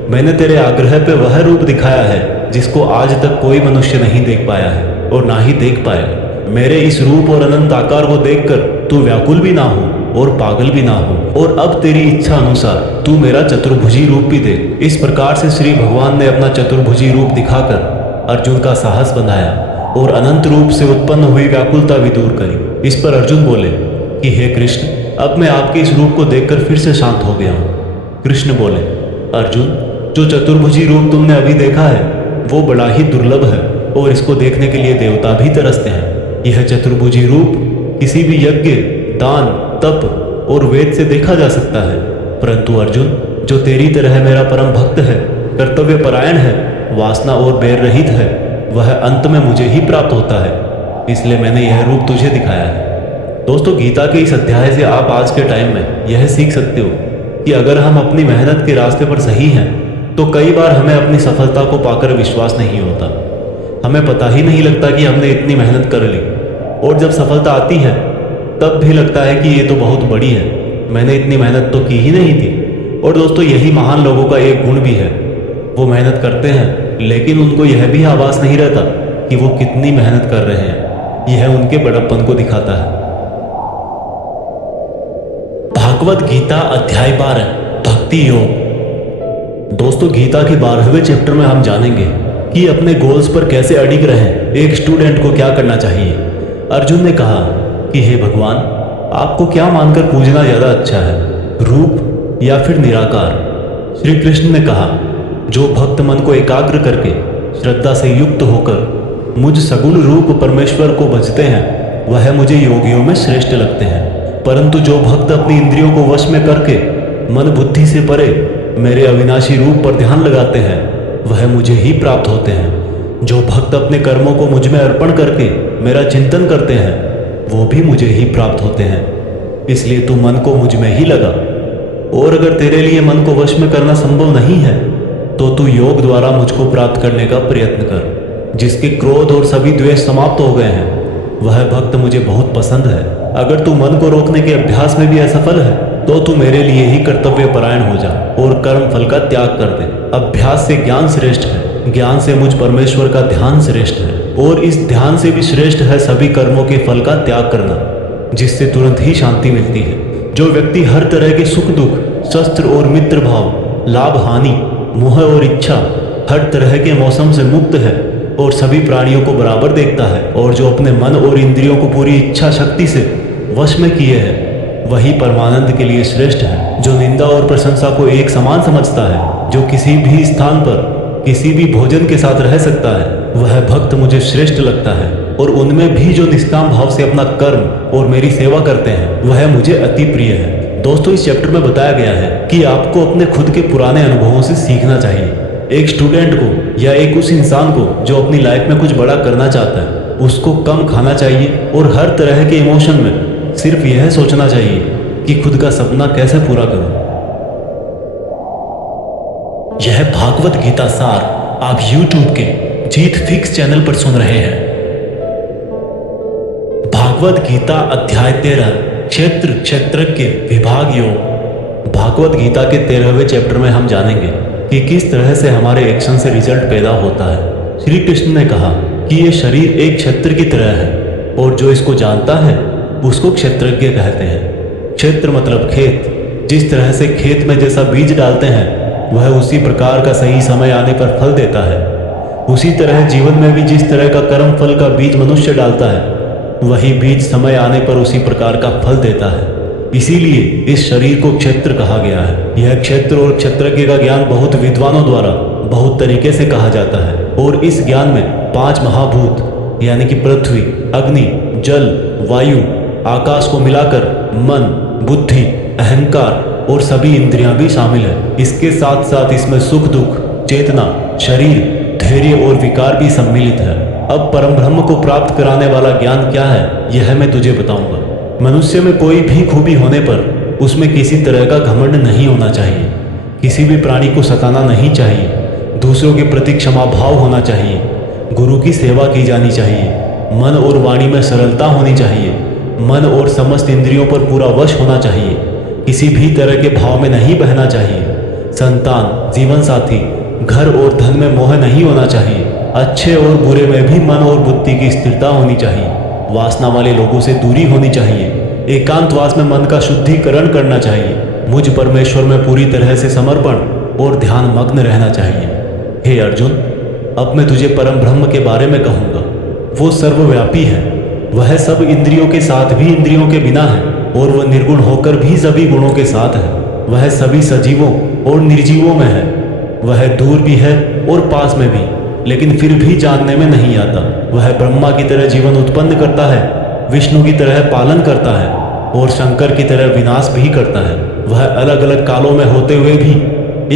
मैंने तेरे आग्रह पे वह रूप दिखाया है जिसको आज तक कोई मनुष्य नहीं देख पाया है और ना ही देख पाएगा। मेरे इस रूप और अनंत आकार को देखकर तू व्याकुल भी ना हो और पागल भी ना हो, और अब तेरी इच्छा अनुसार तू मेरा चतुर्भुजी रूप भी दे। इस प्रकार से श्री भगवान ने अपना चतुर्भुजी रूप दिखाकर अर्जुन का साहस बनाया और अनंत रूप से उत्पन्न हुई व्याकुलता भी दूर करी। इस पर अर्जुन बोले कि हे कृष्ण, अब मैं आपके इस रूप को देखकर फिर से शांत हो गया हूँ। कृष्ण बोले, अर्जुन, जो चतुर्भुजी रूप तुमने अभी देखा है वो बड़ा ही दुर्लभ है और इसको देखने के लिए देवता भी तरसते हैं। यह चतुर्भुजी रूप किसी भी यज्ञ, दान, तप और वेद से देखा जा सकता है, परंतु अर्जुन, जो तेरी तरह मेरा परम भक्त है, कर्तव्य परायण है, वासना और बैर रहित है, वह अंत में मुझे ही प्राप्त होता है। इसलिए मैंने यह रूप तुझे दिखाया है। दोस्तों, गीता के इस अध्याय से आप आज के टाइम में यह सीख सकते हो कि अगर हम अपनी मेहनत के रास्ते पर सही हैं तो कई बार हमें अपनी सफलता को पाकर विश्वास नहीं होता। हमें पता ही नहीं लगता कि हमने इतनी मेहनत कर ली, और जब सफलता आती है तब भी लगता है कि ये तो बहुत बड़ी है, मैंने इतनी मेहनत तो की ही नहीं थी। और दोस्तों, यही महान लोगों का एक गुण भी है वो मेहनत करते हैं, लेकिन उनको यह भी आभास नहीं रहता कि वो कितनी मेहनत कर रहे हैं। यह उनके बड़प्पन को दिखाता है। भागवत गीता अध्याय 12 भक्ति योग। दोस्तों, गीता के 12वें चैप्टर में हम जानेंगे कि अपने गोल्स पर कैसे अडिग रहें। एक स्टूडेंट को क्या करना चाहिए। अर्जुन ने कहा कि हे भगवान, आपको क्या मानकर पूजना ज्यादा अच्छा है, रूप या फिर निराकार। श्री कृष्ण ने कहा, जो भक्त मन को एकाग्र करके श्रद्धा से युक्त होकर मुझ सगुण रूप परमेश्वर को भजते हैं, वह मुझे योगियों में श्रेष्ठ लगते हैं। परंतु जो भक्त अपनी इंद्रियों को वश में करके मन बुद्धि से परे मेरे अविनाशी रूप पर ध्यान लगाते हैं, वह मुझे ही प्राप्त होते हैं। जो भक्त अपने कर्मों को मुझ में अर्पण करके मेरा चिंतन करते हैं, वो भी मुझे ही प्राप्त होते हैं। इसलिए तू मन को मुझ में ही लगा। और अगर तेरे लिए मन को वश में करना संभव नहीं है, तो तू योग द्वारा मुझको प्राप्त करने का प्रयत्न कर। जिसके क्रोध और सभी द्वेष समाप्त हो गए हैं, वह भक्त मुझे बहुत पसंद है। अगर तू मन को रोकने के अभ्यास में भी असफल है, तो तू मेरे लिए ही कर्तव्य परायण हो जा और कर्म फल का त्याग कर दे। अभ्यास से ज्ञान श्रेष्ठ है, ज्ञान से मुझ परमेश्वर का ध्यान श्रेष्ठ है, और इस ध्यान से भी श्रेष्ठ है सभी कर्मों के फल का त्याग करना, जिससे तुरंत ही शांति मिलती है। जो व्यक्ति हर तरह के सुख दुख, शस्त्र और मित्र भाव, लाभ हानि, मोह और इच्छा, हर तरह के मौसम से मुक्त है और सभी प्राणियों को बराबर देखता है, और जो अपने मन और इंद्रियों को पूरी इच्छा शक्ति से वश में किए है, वही परमानंद के लिए श्रेष्ठ है। जो निंदा और प्रशंसा को एक समान समझता है, जो किसी भी स्थान पर किसी भी भोजन के साथ रह सकता है, वह भक्त मुझे श्रेष्ठ लगता है। और उनमें भी जो निष्काम भाव से अपना कर्म और मेरी सेवा करते हैं, वह मुझे अति प्रिय है। दोस्तों, इस चैप्टर में बताया गया है कि आपको अपने खुद के पुराने अनुभवों से सीखना चाहिए। एक स्टूडेंट को या एक उस इंसान को जो अपनी लाइफ में कुछ बड़ा करना चाहता है, उसको कम खाना चाहिए और हर तरह के इमोशन में सिर्फ यह सोचना चाहिए कि खुद का सपना कैसे पूरा करूं। यह भागवत गीता सार आप YouTube के जीत फिक्स चैनल पर सुन रहे हैं। भागवत गीता अध्याय 13 क्षेत्र क्षेत्रज्ञ विभाग योग। भागवत गीता के 13वें चैप्टर में हम जानेंगे कि किस तरह से हमारे एक्शन से रिजल्ट पैदा होता है। श्री कृष्ण ने कहा कि यह शरीर एक क्षेत्र की तरह है, और जो इसको जानता है उसको क्षेत्रज्ञ कहते हैं। क्षेत्र मतलब खेत। जिस तरह से खेत में जैसा बीज डालते हैं, वह उसी प्रकार का सही समय आने पर फल देता है। उसी तरह जीवन में भी जिस तरह का कर्म फल का बीज मनुष्य डालता है, वही बीज समय आने पर उसी प्रकार का फल देता है। इसीलिए इस शरीर को क्षेत्र कहा गया है। यह क्षेत्र और क्षेत्रज्ञ का ज्ञान बहुत विद्वानों द्वारा बहुत तरीके से कहा जाता है, और इस ज्ञान में 5 महाभूत यानी कि पृथ्वी, अग्नि, जल, वायु, आकाश को मिलाकर मन, बुद्धि, अहंकार और सभी इंद्रियां भी शामिल है। इसके साथ साथ इसमें सुख दुख, चेतना, शरीर, धैर्य और विकार भी सम्मिलित है। अब परम ब्रह्म को प्राप्त कराने वाला ज्ञान क्या है, यह मैं तुझे बताऊंगा। मनुष्य में कोई भी खूबी होने पर उसमें किसी तरह का घमंड नहीं होना चाहिए। किसी भी प्राणी को सताना नहीं चाहिए। दूसरों के प्रति क्षमा भाव होना चाहिए। गुरु की सेवा की जानी चाहिए। मन और वाणी में सरलता होनी चाहिए। मन और समस्त इंद्रियों पर पूरा वश होना चाहिए। किसी भी तरह के भाव में नहीं बहना चाहिए। संतान, जीवन साथी, घर और धन में मोह नहीं होना चाहिए। अच्छे और बुरे में भी मन और बुद्धि की स्थिरता होनी चाहिए। वासना वाले लोगों से दूरी होनी चाहिए। एकांतवास में मन का शुद्धिकरण करना चाहिए। मुझ परमेश्वर में पूरी तरह से समर्पण और ध्यान मग्न रहना चाहिए। हे अर्जुन, अब मैं तुझे परम ब्रह्म के बारे में कहूँगा। वो सर्वव्यापी है। वह सब इंद्रियों के साथ भी इंद्रियों के बिना है, और वह निर्गुण होकर भी सभी गुणों के साथ है। वह सभी सजीवों और निर्जीवों में है। वह दूर भी है और पास में भी, लेकिन फिर भी जानने में नहीं आता। वह ब्रह्मा की तरह जीवन उत्पन्न करता है, विष्णु की तरह पालन करता है, और शंकर की तरह विनाश भी करता है। वह अलग अलग कालों में होते हुए भी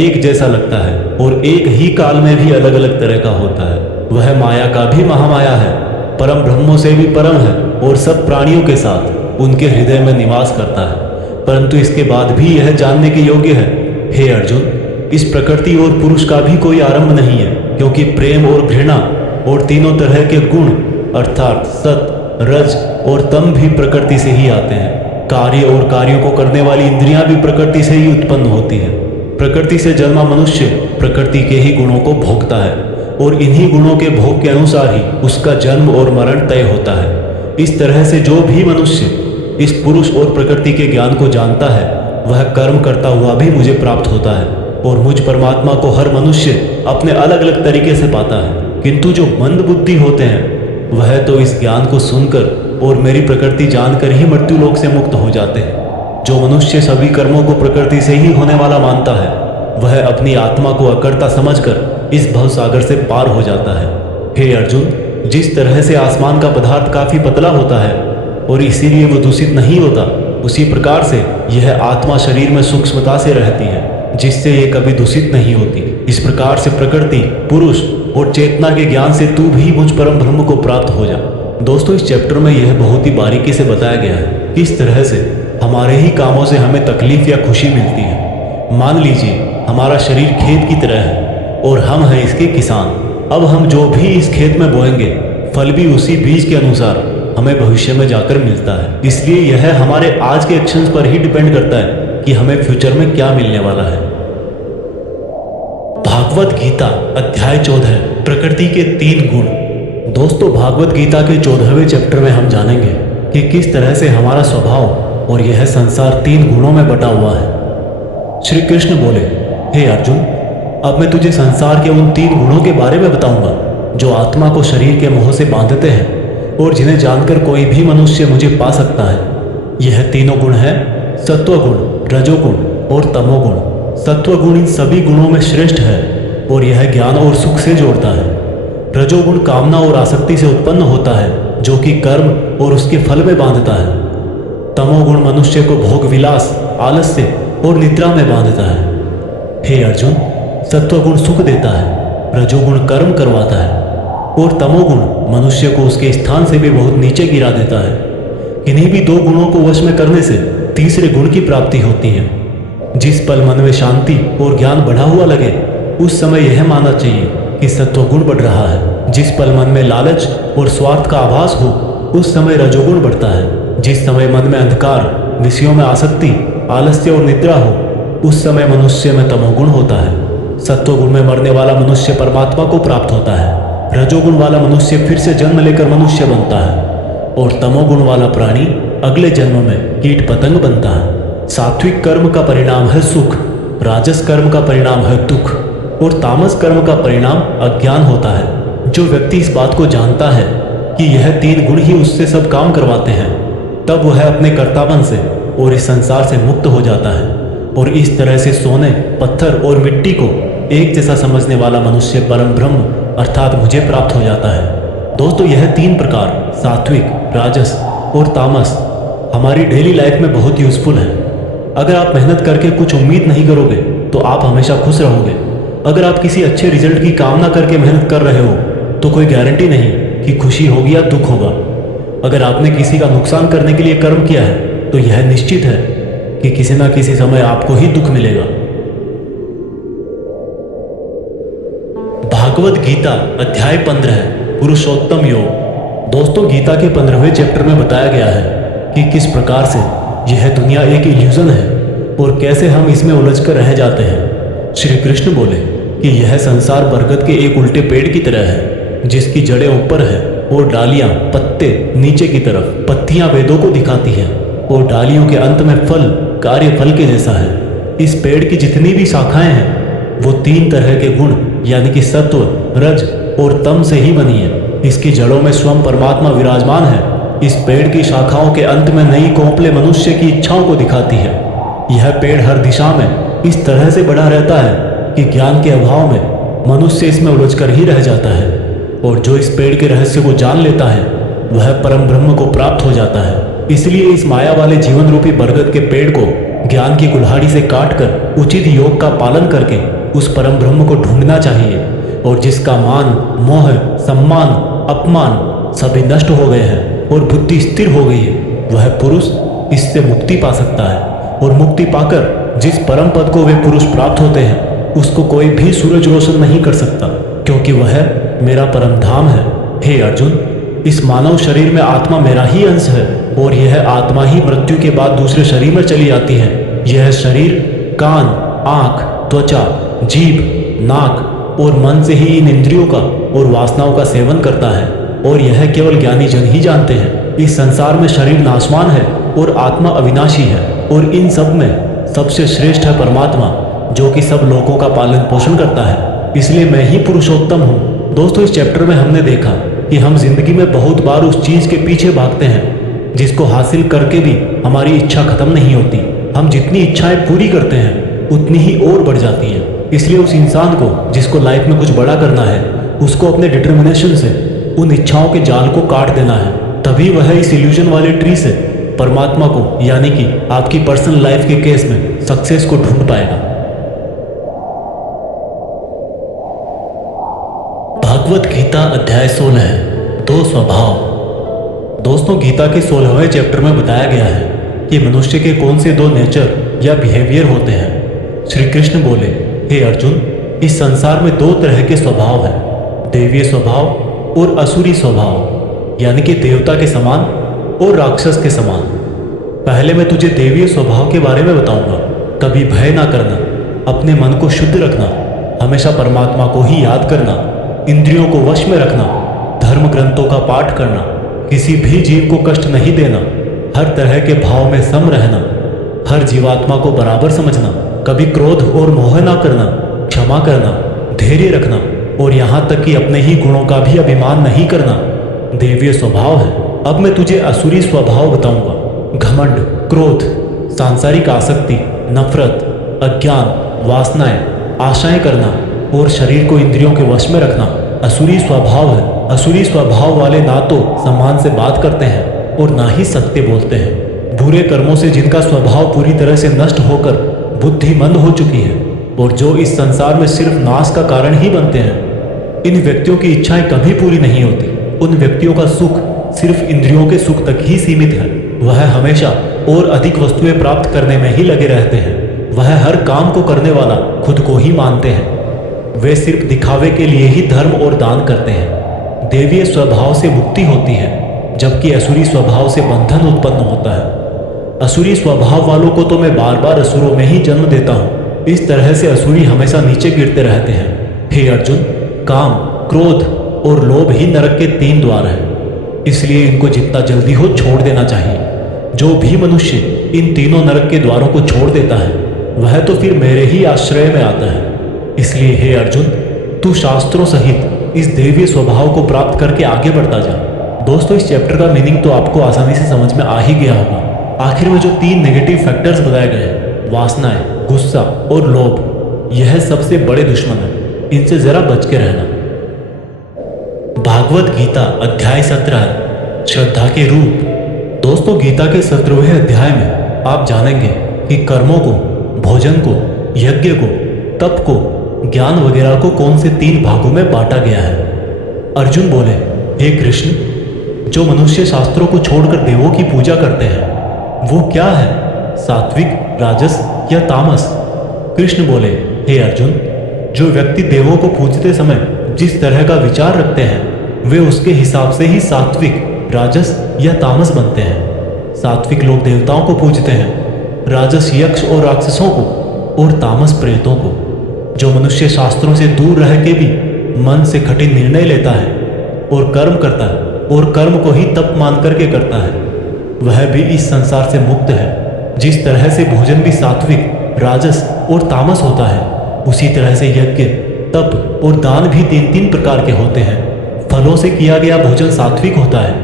एक जैसा लगता है, और एक ही काल में भी अलग अलग तरह का होता है। वह माया का भी महामाया है, परम ब्रह्मों से भी परम है, और सब प्राणियों के साथ उनके हृदय में निवास करता है। परंतु इसके बाद भी यह जानने के योग्य है, हे अर्जुन, इस प्रकृति और पुरुष का भी कोई आरंभ नहीं है, क्योंकि प्रेम और घृणा और तीनों तरह के गुण अर्थात सत, रज और तम भी प्रकृति से ही आते हैं। कार्य और कार्यों को करने वाली इंद्रियां भी प्रकृति से ही उत्पन्न होती हैं। प्रकृति से जन्मा मनुष्य प्रकृति के ही गुणों को भोगता है और इन्हीं गुणों के भोग के अनुसार ही उसका जन्म और मरण तय होता है। इस तरह से जो भी मनुष्य इस पुरुष और प्रकृति के ज्ञान को जानता है वह कर्म करता हुआ भी मुझे प्राप्त होता है और मुझ परमात्मा को हर मनुष्य अपने अलग अलग तरीके से पाता है। किंतु जो मंद बुद्धि होते हैं वह तो इस ज्ञान को सुनकर और मेरी प्रकृति जानकर ही मृत्यु लोक से मुक्त हो जाते हैं। जो मनुष्य सभी कर्मों को प्रकृति से ही होने वाला मानता है वह अपनी आत्मा को अकर्ता समझकर इस भव सागर से पार हो जाता है। हे अर्जुन, जिस तरह से आसमान का पदार्थ काफी पतला होता है और इसीलिए वो दूषित नहीं होता, उसी प्रकार से यह आत्मा शरीर में सूक्ष्मता से रहती है जिससे ये कभी दूषित नहीं होती। इस प्रकार से प्रकृति, पुरुष और चेतना के ज्ञान से तू भी मुझ परम ब्रह्म को प्राप्त हो जा। दोस्तों, इस चैप्टर में यह बहुत ही बारीकी से बताया गया है कि इस तरह से हमारे ही कामों से हमें तकलीफ या खुशी मिलती है। मान लीजिए हमारा शरीर खेत की तरह है और हम हैं इसके किसान। अब हम जो भी इस खेत में बोएंगे फल भी उसी बीज के अनुसार हमें भविष्य में जाकर मिलता है। इसलिए यह हमारे आज के एक्शंस पर ही डिपेंड करता है कि हमें फ्यूचर में क्या मिलने वाला है। भागवत गीता अध्याय 14 प्रकृति के 3 गुण। दोस्तों, भागवत गीता के 14वें चैप्टर में हम जानेंगे कि किस तरह से हमारा स्वभाव और यह संसार 3 गुणों में बटा हुआ है। श्री कृष्ण बोले, हे अर्जुन, अब मैं तुझे संसार के उन 3 गुणों के बारे में बताऊंगा जो आत्मा को शरीर के मोह से बांधते हैं और जिन्हें जानकर कोई भी मनुष्य मुझे पा सकता है। यह तीनों गुण हैं सत्वगुण, रजोगुण और तमोगुण। सत्वगुण इन सभी गुणों में श्रेष्ठ है और यह ज्ञान और सुख से जोड़ता है। रजोगुण कामना और आसक्ति से उत्पन्न होता है जो कि कर्म और उसके फल में बांधता है। तमोगुण मनुष्य को भोग विलास, आलस्य और निद्रा में बांधता है। हे अर्जुन, सत्वगुण सुख देता है, रजोगुण कर्म करवाता है और तमोगुण मनुष्य को उसके स्थान से भी बहुत नीचे गिरा देता है। इन्हीं भी 2 गुणों को वश में करने से तीसरे गुण की प्राप्ति होती है। जिस पल मन में शांति और ज्ञान बढ़ा हुआ लगे उस समय यह मानना चाहिए कि सत्वगुण बढ़ रहा है। जिस पल मन में लालच और स्वार्थ का आभास हो उस समय रजोगुण बढ़ता है। जिस समय मन में अंधकार, विषयों में आसक्ति, आलस्य और निद्रा हो उस समय मनुष्य में तमोगुण होता है। सत्वगुण में मरने वाला मनुष्य परमात्मा को प्राप्त होता है। रजोगुण वाला मनुष्य फिर से जन्म लेकर मनुष्य बनता है और तमोगुण वाला प्राणी अगले जन्म में कीट पतंग बनता है। सात्विक कर्म का परिणाम है सुख, राजस कर्म का परिणाम है दुख और तामस कर्म का परिणाम अज्ञान होता है। जो व्यक्ति इस बात को जानता है कि यह 3 गुण ही उससे सब काम करवाते हैं तब वह अपने कर्तापन से और इस संसार से मुक्त हो जाता है और इस तरह से सोने, पत्थर और मिट्टी को एक जैसा समझने वाला मनुष्य परम ब्रह्म अर्थात मुझे प्राप्त हो जाता है। दोस्तों, यह 3 प्रकार सात्विक, राजस और तामस हमारी डेली लाइफ में बहुत यूजफुल है। अगर आप मेहनत करके कुछ उम्मीद नहीं करोगे तो आप हमेशा खुश रहोगे। अगर आप किसी अच्छे रिजल्ट की कामना करके मेहनत कर रहे हो तो कोई गारंटी नहीं कि खुशी होगी या दुख होगा। अगर आपने किसी का नुकसान करने के लिए कर्म किया है तो यह निश्चित है कि किसी न किसी समय आपको ही दुख मिलेगा। भागवत गीता अध्याय 15 पुरुषोत्तम योग। दोस्तों, गीता के 15वें चैप्टर में बताया गया है कि किस प्रकार से यह दुनिया एक इल्यूजन है और कैसे हम इसमें उलझकर रह जाते हैं। श्री कृष्ण बोले कि यह संसार बरगद के एक उल्टे पेड़ की तरह है जिसकी जड़ें ऊपर है और डालियां, पत्ते नीचे की तरफ। पत्तियां वेदों को दिखाती हैं और डालियों के अंत में फल कार्य फल के जैसा है। इस पेड़ की जितनी भी शाखाएं हैं वो 3 तरह के गुण यानी कि सत्व, रज और तम से ही बनी है। इसकी जड़ों में स्वयं परमात्मा विराजमान है। इस पेड़ की शाखाओं के अंत में नई कोंपले मनुष्य की इच्छाओं को दिखाती है। यह पेड़ हर दिशा में इस तरह से बढ़ा रहता है कि ज्ञान के अभाव में मनुष्य इसमें उलझकर ही रह जाता है और जो इस पेड़ के रहस्य को जान लेता है वह परम ब्रह्म को प्राप्त हो जाता है। इसलिए इस माया वाले जीवन रूपी बरगद के पेड़ को ज्ञान की कुल्हाड़ी से काटकर उचित योग का पालन करके उस परम ब्रह्म को ढूंढना चाहिए और जिसका मान, मोह, सम्मान, अपमान सभी नष्ट हो गए हैं और बुद्धि स्थिर हो गई है वह पुरुष इससे मुक्ति पा सकता है। और मुक्ति पाकर जिस परम पद को वे पुरुष प्राप्त होते हैं उसको कोई भी सूरज रोशन नहीं कर सकता क्योंकि वह मेरा परम धाम है। हे अर्जुन, इस मानव शरीर में आत्मा मेरा ही अंश है और यह आत्मा ही मृत्यु के बाद दूसरे शरीर में चली जाती है। यह शरीर कान, आँख, त्वचा, जीभ, नाक और मन से ही इन इंद्रियों का और वासनाओं का सेवन करता है, और यह केवल ज्ञानी जन ही जानते हैं। इस संसार में शरीर नाशवान है और आत्मा अविनाशी है, और इन सब में सबसे श्रेष्ठ है परमात्मा, जो कि सब लोगों का पालन पोषण करता है। इसलिए मैं ही पुरुषोत्तम हूँ। दोस्तों, इस चैप्टर में हमने देखा कि हम जिंदगी में बहुत बार उस चीज़ के पीछे भागते हैं जिसको हासिल करके भी हमारी इच्छा खत्म नहीं होती। हम जितनी इच्छाएं पूरी करते हैं उतनी ही और बढ़ जाती हैं। इसलिए उस इंसान को जिसको लाइफ में कुछ बड़ा करना है, उसको अपने डिटर्मिनेशन से उन इच्छाओं के जाल को काट देना है। तभी वह इस इल्यूजन वाले ट्री से परमात्मा को, यानी कि आपकी पर्सनल लाइफ के केस में सक्सेस को ढूंढ पाएगा। भागवत गीता अध्याय 16 दो स्वभाव। दोस्तों, गीता के 16वें चैप्टर में बताया गया है कि मनुष्य के कौन से दो नेचर या बिहेवियर होते हैं। श्री कृष्ण बोले, हे अर्जुन, इस संसार में दो तरह के स्वभाव हैं, देवीय स्वभाव और असुरी स्वभाव, यानी कि देवता के समान और राक्षस के समान। पहले मैं तुझे देवीय स्वभाव के बारे में बताऊंगा। कभी भय ना करना, अपने मन को शुद्ध रखना, हमेशा परमात्मा को ही याद करना, इंद्रियों को वश में रखना, धर्म ग्रंथों का पाठ करना, किसी भी जीव को कष्ट नहीं देना, हर तरह के भाव में सम रहना, हर जीवात्मा को बराबर समझना, कभी क्रोध और मोह ना करना, क्षमा करना, धैर्य रखना, और यहाँ तक कि अपने ही गुणों का भी अभिमान नहीं करना देवीय स्वभाव है। अब मैं तुझे असुरी स्वभाव बताऊंगा। घमंड, क्रोध, सांसारिक आसक्ति, नफरत, अज्ञान, वासनाएं, आशाएं करना और शरीर को इंद्रियों के वश में रखना असुरी स्वभाव है। असुरी स्वभाव वाले ना तो सम्मान से बात करते हैं और ना ही सत्य बोलते हैं। बुरे कर्मों से जिनका स्वभाव पूरी तरह से नष्ट होकर बुद्धि मंद हो चुकी है और जो इस संसार में सिर्फ नाश का कारण ही बनते हैं, इन व्यक्तियों की इच्छाएं कभी पूरी नहीं होती। उन व्यक्तियों का सुख सिर्फ इंद्रियों के सुख तक ही सीमित है। वह हमेशा और अधिक वस्तुएं प्राप्त करने में ही लगे रहते हैं। वह हर काम को करने वाला खुद को ही मानते हैं। वे सिर्फ दिखावे के लिए ही धर्म और दान करते हैं। देवीय स्वभाव से मुक्ति होती है, जबकि असुरी स्वभाव से बंधन उत्पन्न होता है। असुरी स्वभाव वालों को तो मैं बार बार असुरों में ही जन्म देता हूँ। इस तरह से असुरी हमेशा नीचे गिरते रहते हैं। हे अर्जुन, काम, क्रोध और लोभ ही नरक के 3 द्वार हैं। इसलिए इनको जितना जल्दी हो छोड़ देना चाहिए। जो भी मनुष्य इन तीनों नरक के द्वारों को छोड़ देता है, वह तो फिर मेरे ही आश्रय में आता है। इसलिए हे अर्जुन, तू शास्त्रों सहित इस देवीय स्वभाव को प्राप्त करके आगे बढ़ता जा। दोस्तों, इस चैप्टर का मीनिंग तो आपको आसानी से समझ में आ ही गया होगा। आखिर में जो 3 नेगेटिव फैक्टर्स बताए गए हैं, वासनाएं, गुस्सा और लोभ, यह सबसे बड़े दुश्मन हैं। इनसे जरा बच के रहना। भागवत गीता अध्याय 17 श्रद्धा के रूप। दोस्तों, गीता के 17वें अध्याय में आप जानेंगे कि कर्मों को, भोजन को, यज्ञ को, तप को, ज्ञान वगैरह को कौन से 3 भागों में बांटा गया है। अर्जुन बोले, हे कृष्ण, जो मनुष्य शास्त्रों को छोड़कर देवों की पूजा करते हैं वो क्या है, सात्विक, राजस या तामस? कृष्ण बोले, हे अर्जुन, जो व्यक्ति देवों को पूजते समय जिस तरह का विचार रखते हैं वे उसके हिसाब से ही सात्विक, राजस या तामस बनते हैं। सात्विक लोग देवताओं को पूजते हैं, राजस यक्ष और राक्षसों को, और तामस प्रेतों को। जो मनुष्य शास्त्रों से दूर रह के भी मन से कठिन निर्णय लेता है और कर्म करता है और कर्म को ही तप मान करके करता है, वह भी इस संसार से मुक्त है। जिस तरह से भोजन भी सात्विक, राजस और तामस होता है, उसी तरह से यज्ञ, तप और दान भी 3-3 प्रकार के होते हैं। फलों से किया गया भोजन सात्विक होता है।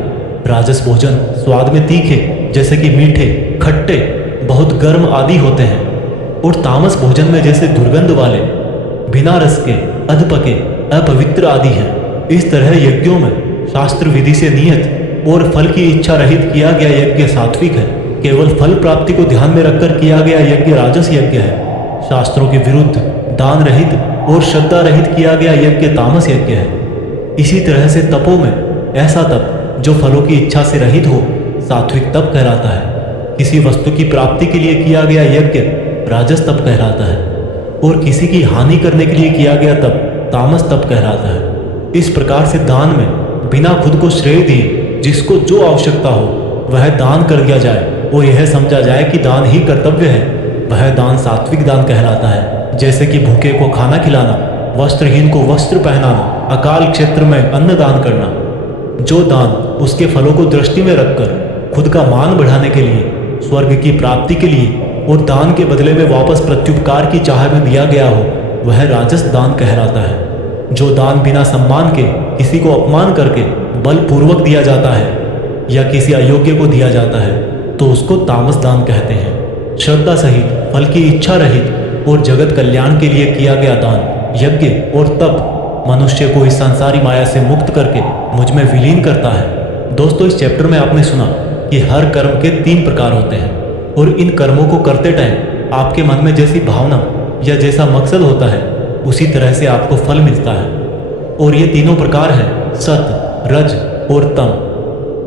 राजस भोजन स्वाद में तीखे, जैसे कि मीठे, खट्टे, बहुत गर्म आदि होते हैं, और तामस भोजन में जैसे दुर्गंध वाले, बिना रस के, अधपके, अपवित्र आदि हैं। इस तरह यज्ञों में शास्त्र विधि से नियत और फल की इच्छा रहित किया गया यज्ञ सात्विक है। केवल फल प्राप्ति को ध्यान में रखकर किया गया यज्ञ राजस यज्ञ है। शास्त्रों के विरुद्ध, दान रहित और श्रद्धा रहित किया गया यज्ञ तामस यज्ञ है। इसी तरह से तपों में ऐसा तप जो फलों की इच्छा से रहित हो, सात्विक तप कहलाता है। किसी वस्तु की प्राप्ति के लिए किया गया यज्ञ राजस तप कहलाता है, और किसी की हानि करने के लिए किया गया तप तामस तप कहलाता है। इस प्रकार से दान में बिना खुद को श्रेय दिए जिसको जो आवश्यकता हो वह दान कर दिया जाए और यह समझा जाए कि दान ही कर्तव्य है, वह दान सात्विक दान कहलाता है। जैसे कि भूखे को खाना खिलाना, वस्त्रहीन को वस्त्र पहनाना, अकाल क्षेत्र में अन्न दान करना। जो दान उसके फलों को दृष्टि में रखकर खुद का मान बढ़ाने के लिए, स्वर्ग की प्राप्ति के लिए और दान के बदले में वापस प्रत्युपकार की चाह में दिया गया हो, वह राजस दान कहलाता है। जो दान बिना सम्मान के किसी को अपमान करके बलपूर्वक दिया जाता है या किसी अयोग्य को दिया जाता है तो उसको तामस दान कहते हैं। श्रद्धा सहित, फल की इच्छा रहित और जगत कल्याण के लिए किया गया दान, यज्ञ और तप मनुष्य को इस संसारी माया से मुक्त करके मुझ में विलीन करता है। दोस्तों, इस चैप्टर में आपने सुना कि हर कर्म के 3 प्रकार होते हैं और इन कर्मों को करते टाइम आपके मन में जैसी भावना या जैसा मकसद होता है उसी तरह से आपको फल मिलता है। और ये तीनों प्रकार हैं सत, रज और तम।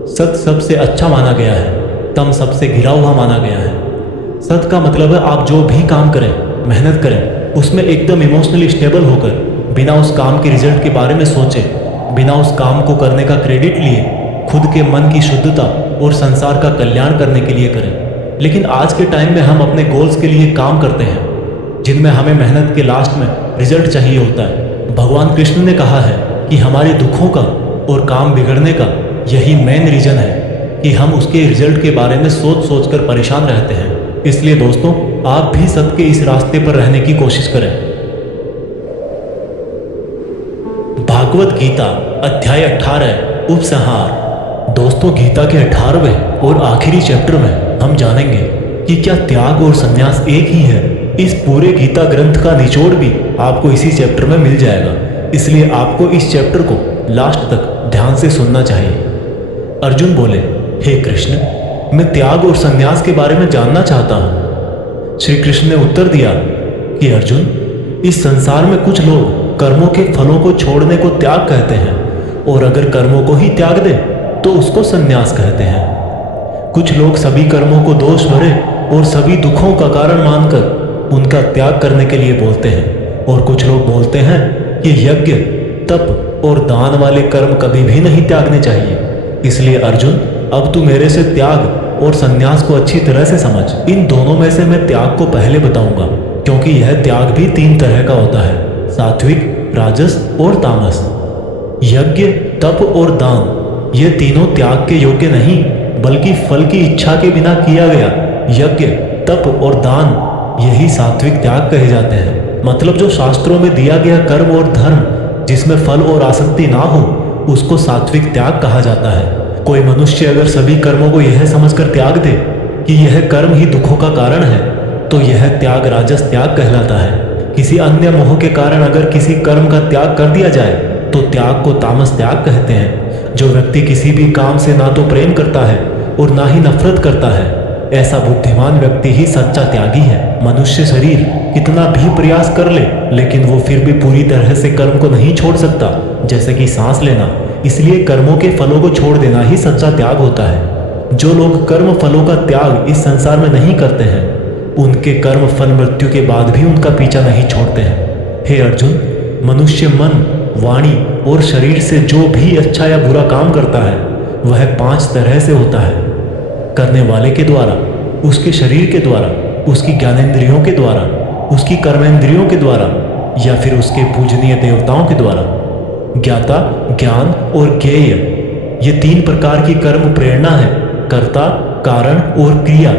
सत सबसे अच्छा माना गया है, तम सबसे गिरा हुआ माना गया है। सत का मतलब है आप जो भी काम करें, मेहनत करें, उसमें एकदम इमोशनली स्टेबल होकर, बिना उस काम के रिजल्ट के बारे में सोचे, बिना उस काम को करने का क्रेडिट लिए, खुद के मन की शुद्धता और संसार का कल्याण करने के लिए करें। लेकिन आज के टाइम में हम अपने गोल्स के लिए काम करते हैं जिनमें हमें मेहनत के लास्ट में रिजल्ट चाहिए होता है। भगवान कृष्ण ने कहा है कि हमारे दुखों का और काम बिगड़ने का यही मेन रीजन है कि हम उसके रिजल्ट के बारे में सोच सोच कर परेशान रहते हैं। इसलिए दोस्तों, आप भी सत्य के इस रास्ते पर रहने की कोशिश करें। भागवत गीता अध्याय 18 उपसंहार। दोस्तों, गीता के 18वें और आखिरी चैप्टर में हम जानेंगे कि क्या त्याग और संन्यास एक ही है। इस पूरे गीता ग्रंथ का निचोड़ भी आपको इसी चैप्टर में मिल जाएगा, इसलिए आपको इस चैप्टर को लास्ट तक ध्यान से सुनना चाहिए। अर्जुन बोले, हे कृष्ण, मैं त्याग और संन्यास के बारे में जानना चाहता हूँ। श्री कृष्ण ने उत्तर दिया कि अर्जुन, इस संसार में कुछ लोग कर्मों के फलों को छोड़ने को त्याग कहते हैं और अगर कर्मों को ही त्याग दे तो उसको संन्यास कहते हैं। कुछ लोग सभी कर्मों को दोष भरे और सभी दुखों का कारण मानकर उनका त्याग करने के लिए बोलते हैं और कुछ लोग बोलते हैं कि यज्ञ, तप और दान वाले कर्म कभी भी नहीं त्यागने चाहिए। इसलिए अर्जुन, अब तू मेरे से त्याग और संन्यास को अच्छी तरह से समझ। इन दोनों में से मैं त्याग को पहले बताऊंगा क्योंकि यह त्याग भी 3 तरह का होता है, सात्विक, राजस और तामस। यज्ञ, तप और दान ये तीनों त्याग के योग्य नहीं बल्कि फल की इच्छा के बिना किया गया यज्ञ, तप और दान, यही सात्विक त्याग कहे जाते हैं। मतलब जो शास्त्रों में दिया गया कर्म और धर्म जिसमें फल और आसक्ति ना हो उसको सात्विक त्याग कहा जाता है। कोई मनुष्य अगर सभी कर्मों को यह समझकर त्याग दे कि यह कर्म ही दुखों का कारण है तो यह त्याग राजस त्याग कहलाता है। किसी अन्य मोह के कारण अगर किसी कर्म का त्याग कर दिया जाए तो त्याग को तामस त्याग कहते हैं। जो व्यक्ति किसी भी काम से ना तो प्रेम करता है और ना ही नफरत करता है, ऐसा बुद्धिमान व्यक्ति ही सच्चा त्यागी है। मनुष्य शरीर कितना भी प्रयास कर ले लेकिन वो फिर भी पूरी तरह से कर्म को नहीं छोड़ सकता, जैसे कि सांस लेना। इसलिए कर्मों के फलों को छोड़ देना ही सच्चा त्याग होता है। जो लोग कर्म फलों का त्याग इस संसार में नहीं करते हैं उनके कर्म फल मृत्यु के बाद भी उनका पीछा नहीं छोड़ते हैं। हे अर्जुन, मनुष्य मन, वाणी और शरीर से जो भी अच्छा या बुरा काम करता है वह 5 तरह से होता है। करने वाले के द्वारा, उसके शरीर के द्वारा, उसकी ज्ञानेंद्रियों के द्वारा, उसकी कर्मेंद्रियों के द्वारा या फिर उसके पूजनीय देवताओं के द्वारा। ज्ञाता, ज्ञान और ज्ञेय ये 3 प्रकार की कर्म प्रेरणा है। कर्ता, कारण और क्रिया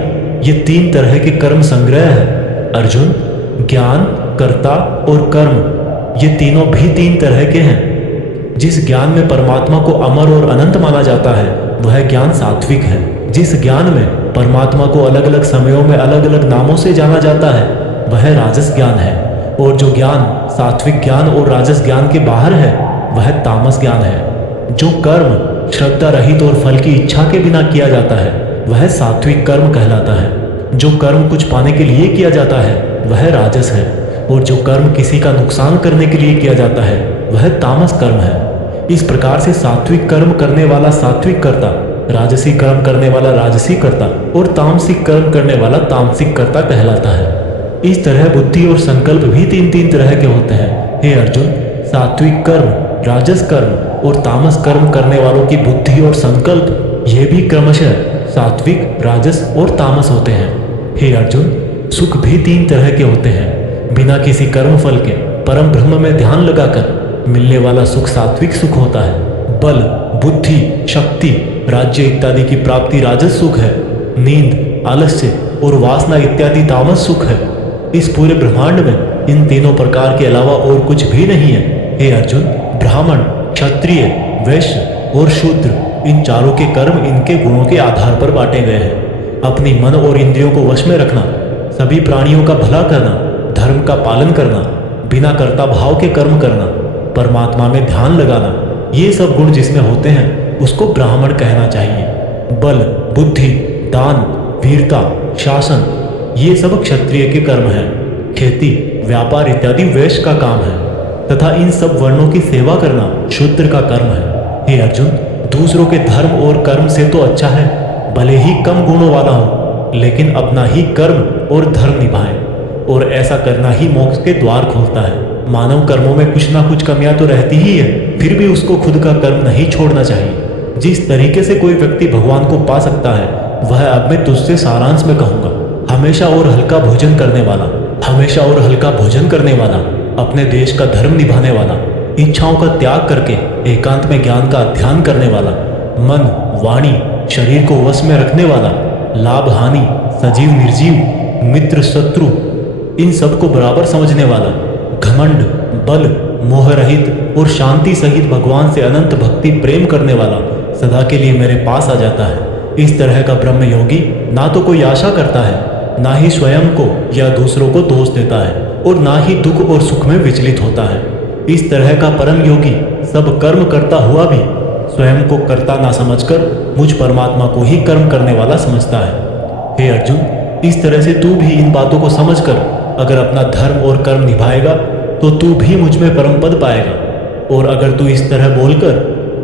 ये 3 तरह के कर्म संग्रह है। अर्जुन, ज्ञान, कर्ता और कर्म ये तीनों भी 3 तरह के हैं। जिस ज्ञान में परमात्मा को अमर और अनंत माना जाता है वह ज्ञान सात्विक है। जिस ज्ञान में परमात्मा को अलग अलग समयों में अलग अलग नामों से जाना जाता है वह राजस ज्ञान है। और जो ज्ञान सात्विक ज्ञान और राजस ज्ञान के बाहर है वह तामस ज्ञान है। जो कर्म श्रद्धा रहित और फल की इच्छा के बिना किया जाता है वह सात्विक कर्म कहलाता है। जो कर्म कुछ पाने के लिए किया जाता है वह राजस है और जो कर्म किसी का नुकसान करने के लिए किया जाता है वह तामस कर्म है। इस प्रकार से सात्विक कर्म करने वाला सात्विक कर्ता, राजसी कर्म करने वाला राजसी कर्ता और तामसिक कर्म करने वाला तामसिक कर्ता कहलाता है। इस तरह बुद्धि और संकल्प भी 3 तरह के होते हैं। हे अर्जुन, सात्विक कर्म, राजस कर्म और तामस कर्म करने वालों की बुद्धि और संकल्प ये भी क्रमशः सात्विक, राजस और तामस होते हैं। हे अर्जुन, सुख भी 3 तरह के होते हैं। बिना किसी कर्म फल के परम ब्रह्म में ध्यान लगाकर मिलने वाला सुख सात्विक सुख होता है। बल, बुद्धि, शक्ति, राज्य इत्यादि की प्राप्ति राजस सुख है। नींद, आलस्य और वासना इत्यादि तामस सुख है। इस पूरे ब्रह्मांड में इन तीनों प्रकार के अलावा और कुछ भी नहीं है। हे अर्जुन, ब्राह्मण, क्षत्रिय, वैश्य और शूद्र, इन चारों के कर्म इनके गुणों के आधार पर बांटे गए हैं। अपनी मन और इंद्रियों को वश में रखना, सभी प्राणियों का भला करना, धर्म का पालन करना, बिना कर्ता भाव के कर्म करना, परमात्मा में ध्यान लगाना, ये सब गुण जिसमें होते हैं उसको ब्राह्मण कहना चाहिए। बल, बुद्धि, दान, वीरता, शासन, ये सब क्षत्रिय के कर्म हैं। खेती, व्यापार इत्यादि वैश्य का काम है तथा इन सब वर्णों की सेवा करना शूद्र का कर्म है। हे अर्जुन, दूसरों के धर्म और कर्म से तो अच्छा है भले ही कम गुणों वाला हो, लेकिन अपना ही कर्म और धर्म निभाए, और ऐसा करना ही मोक्ष के द्वार खोलता है। मानव कर्मों में कुछ ना कुछ कमियां तो रहती ही है, फिर भी उसको खुद का कर्म नहीं छोड़ना चाहिए। जिस तरीके से कोई व्यक्ति भगवान को पा सकता है वह अब मैं तुझसे सारांश में कहूँगा। हमेशा और हल्का भोजन करने वाला, हमेशा और हल्का भोजन करने वाला, अपने देश का धर्म निभाने वाला, इच्छाओं का त्याग करके एकांत में ज्ञान का अध्ययन करने वाला, मन, वाणी, शरीर को वश में रखने वाला, लाभ हानि, सजीव निर्जीव, मित्र शत्रु, इन सब को बराबर समझने वाला, घमंड, बल, मोह रहित और शांति सहित भगवान से अनंत भक्ति प्रेम करने वाला सदा के लिए मेरे पास आ जाता है। इस तरह का ब्रह्म योगी ना तो कोई आशा करता है, ना ही स्वयं को या दूसरों को दोष देता है, और ना ही दुख और सुख में विचलित होता है। इस तरह का परम योगी सब कर्म करता हुआ भी स्वयं को कर्ता ना समझकर मुझ परमात्मा को ही कर्म करने वाला समझता है। हे अर्जुन, इस तरह से तू भी इन बातों को समझकर अगर अपना धर्म और कर्म निभाएगा तो तू भी मुझ में परम पद पाएगा। और अगर तू इस तरह बोलकर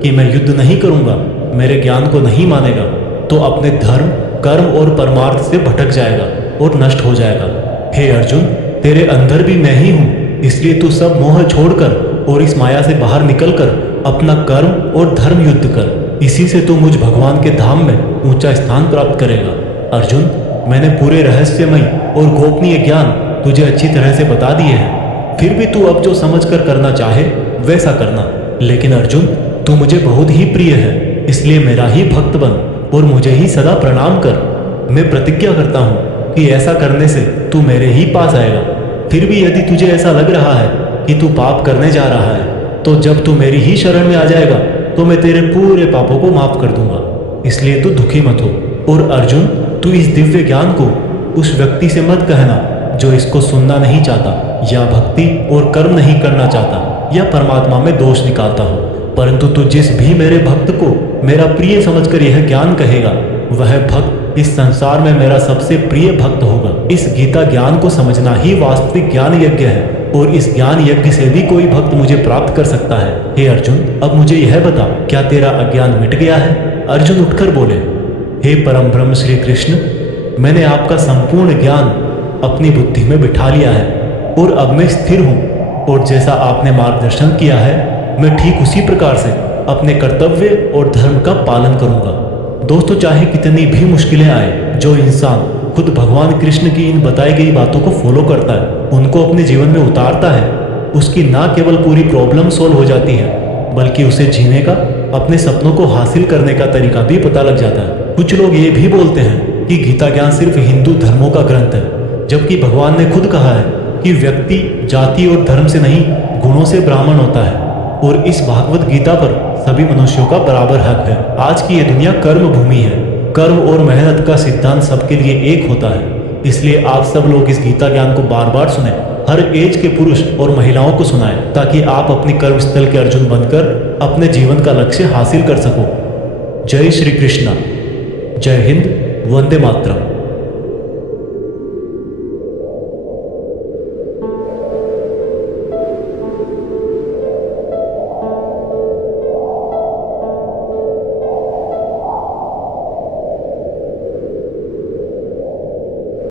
कि मैं युद्ध नहीं करूँगा, मेरे ज्ञान को नहीं मानेगा, तो अपने धर्म, कर्म और परमार्थ से भटक जाएगा और नष्ट हो जाएगा। हे अर्जुन, तेरे अंदर भी मैं ही हूँ, इसलिए तू सब मोह छोड़कर और इस माया से बाहर निकलकर अपना कर्म और धर्म युद्ध कर। इसी से तू मुझ भगवान के धाम में ऊंचा स्थान प्राप्त करेगा। अर्जुन, मैंने पूरे रहस्यमय और गोपनीय ज्ञान तुझे अच्छी तरह से बता दिए हैं, फिर भी तू अब जो समझकर करना चाहे वैसा करना। लेकिन अर्जुन, तू मुझे बहुत ही प्रिय है, इसलिए मेरा ही भक्त बन और मुझे ही सदा प्रणाम कर। मैं प्रतिज्ञा करता हूँ कि ऐसा करने से तू मेरे ही पास आएगा। फिर भी यदि तुझे ऐसा लग रहा है कि तू पाप करने जा रहा है, तो जब तू मेरी ही शरण में आ जाएगा तो मैं तेरे पूरे पापों को माफ कर दूंगा। इसलिए तू दुखी मत हो। और अर्जुन, तू इस दिव्य ज्ञान को उस व्यक्ति से मत कहना जो इसको सुनना नहीं चाहता, या भक्ति और कर्म नहीं करना चाहता, या परमात्मा में दोष निकालता हो। परंतु तू जिस भी मेरे भक्त को मेरा प्रिय समझकर यह ज्ञान कहेगा, वह भक्त इस संसार में मेरा सबसे प्रिय भक्त होगा। इस गीता ज्ञान को समझना ही वास्तविक ज्ञान यज्ञ है, और इस ज्ञान यज्ञ से भी कोई भक्त मुझे प्राप्त कर सकता है। हे अर्जुन, अब मुझे यह बता, क्या तेरा अज्ञान मिट गया है? अर्जुन उठकर बोले, हे परम ब्रह्म श्री कृष्ण, मैंने आपका संपूर्ण ज्ञान अपनी बुद्धि में बिठा लिया है और अब मैं स्थिर हूँ, और जैसा आपने मार्गदर्शन किया है मैं ठीक उसी प्रकार से अपने कर्तव्य और धर्म का पालन करूँगा। दोस्तों, चाहे कितनी भी मुश्किलें आए, जो इंसान खुद भगवान कृष्ण की इन बताई गई बातों को फॉलो करता है, उनको अपने जीवन में उतारता है, उसकी ना केवल पूरी प्रॉब्लम सॉल्व हो जाती है, बल्कि उसे जीने का, अपने सपनों को हासिल करने का तरीका भी पता लग जाता है। कुछ लोग ये भी बोलते हैं कि गीता ज्ञान सिर्फ हिंदू धर्मों का ग्रंथ है, जबकि भगवान ने खुद कहा है कि व्यक्ति जाति और धर्म से नहीं, गुणों से ब्राह्मण होता है, और इस भागवत गीता पर सभी मनुष्यों का बराबर हक है। आज की ये दुनिया कर्म भूमि है। कर्म और मेहनत का सिद्धांत सबके लिए एक होता है। इसलिए आप सब लोग इस गीता ज्ञान को बार बार सुने, हर एज के पुरुष और महिलाओं को सुनाएं, ताकि आप अपनी कर्म स्थल के अर्जुन बनकर अपने जीवन का लक्ष्य हासिल कर सको। जय श्री कृष्णा, जय हिंद, वंदे मातरम।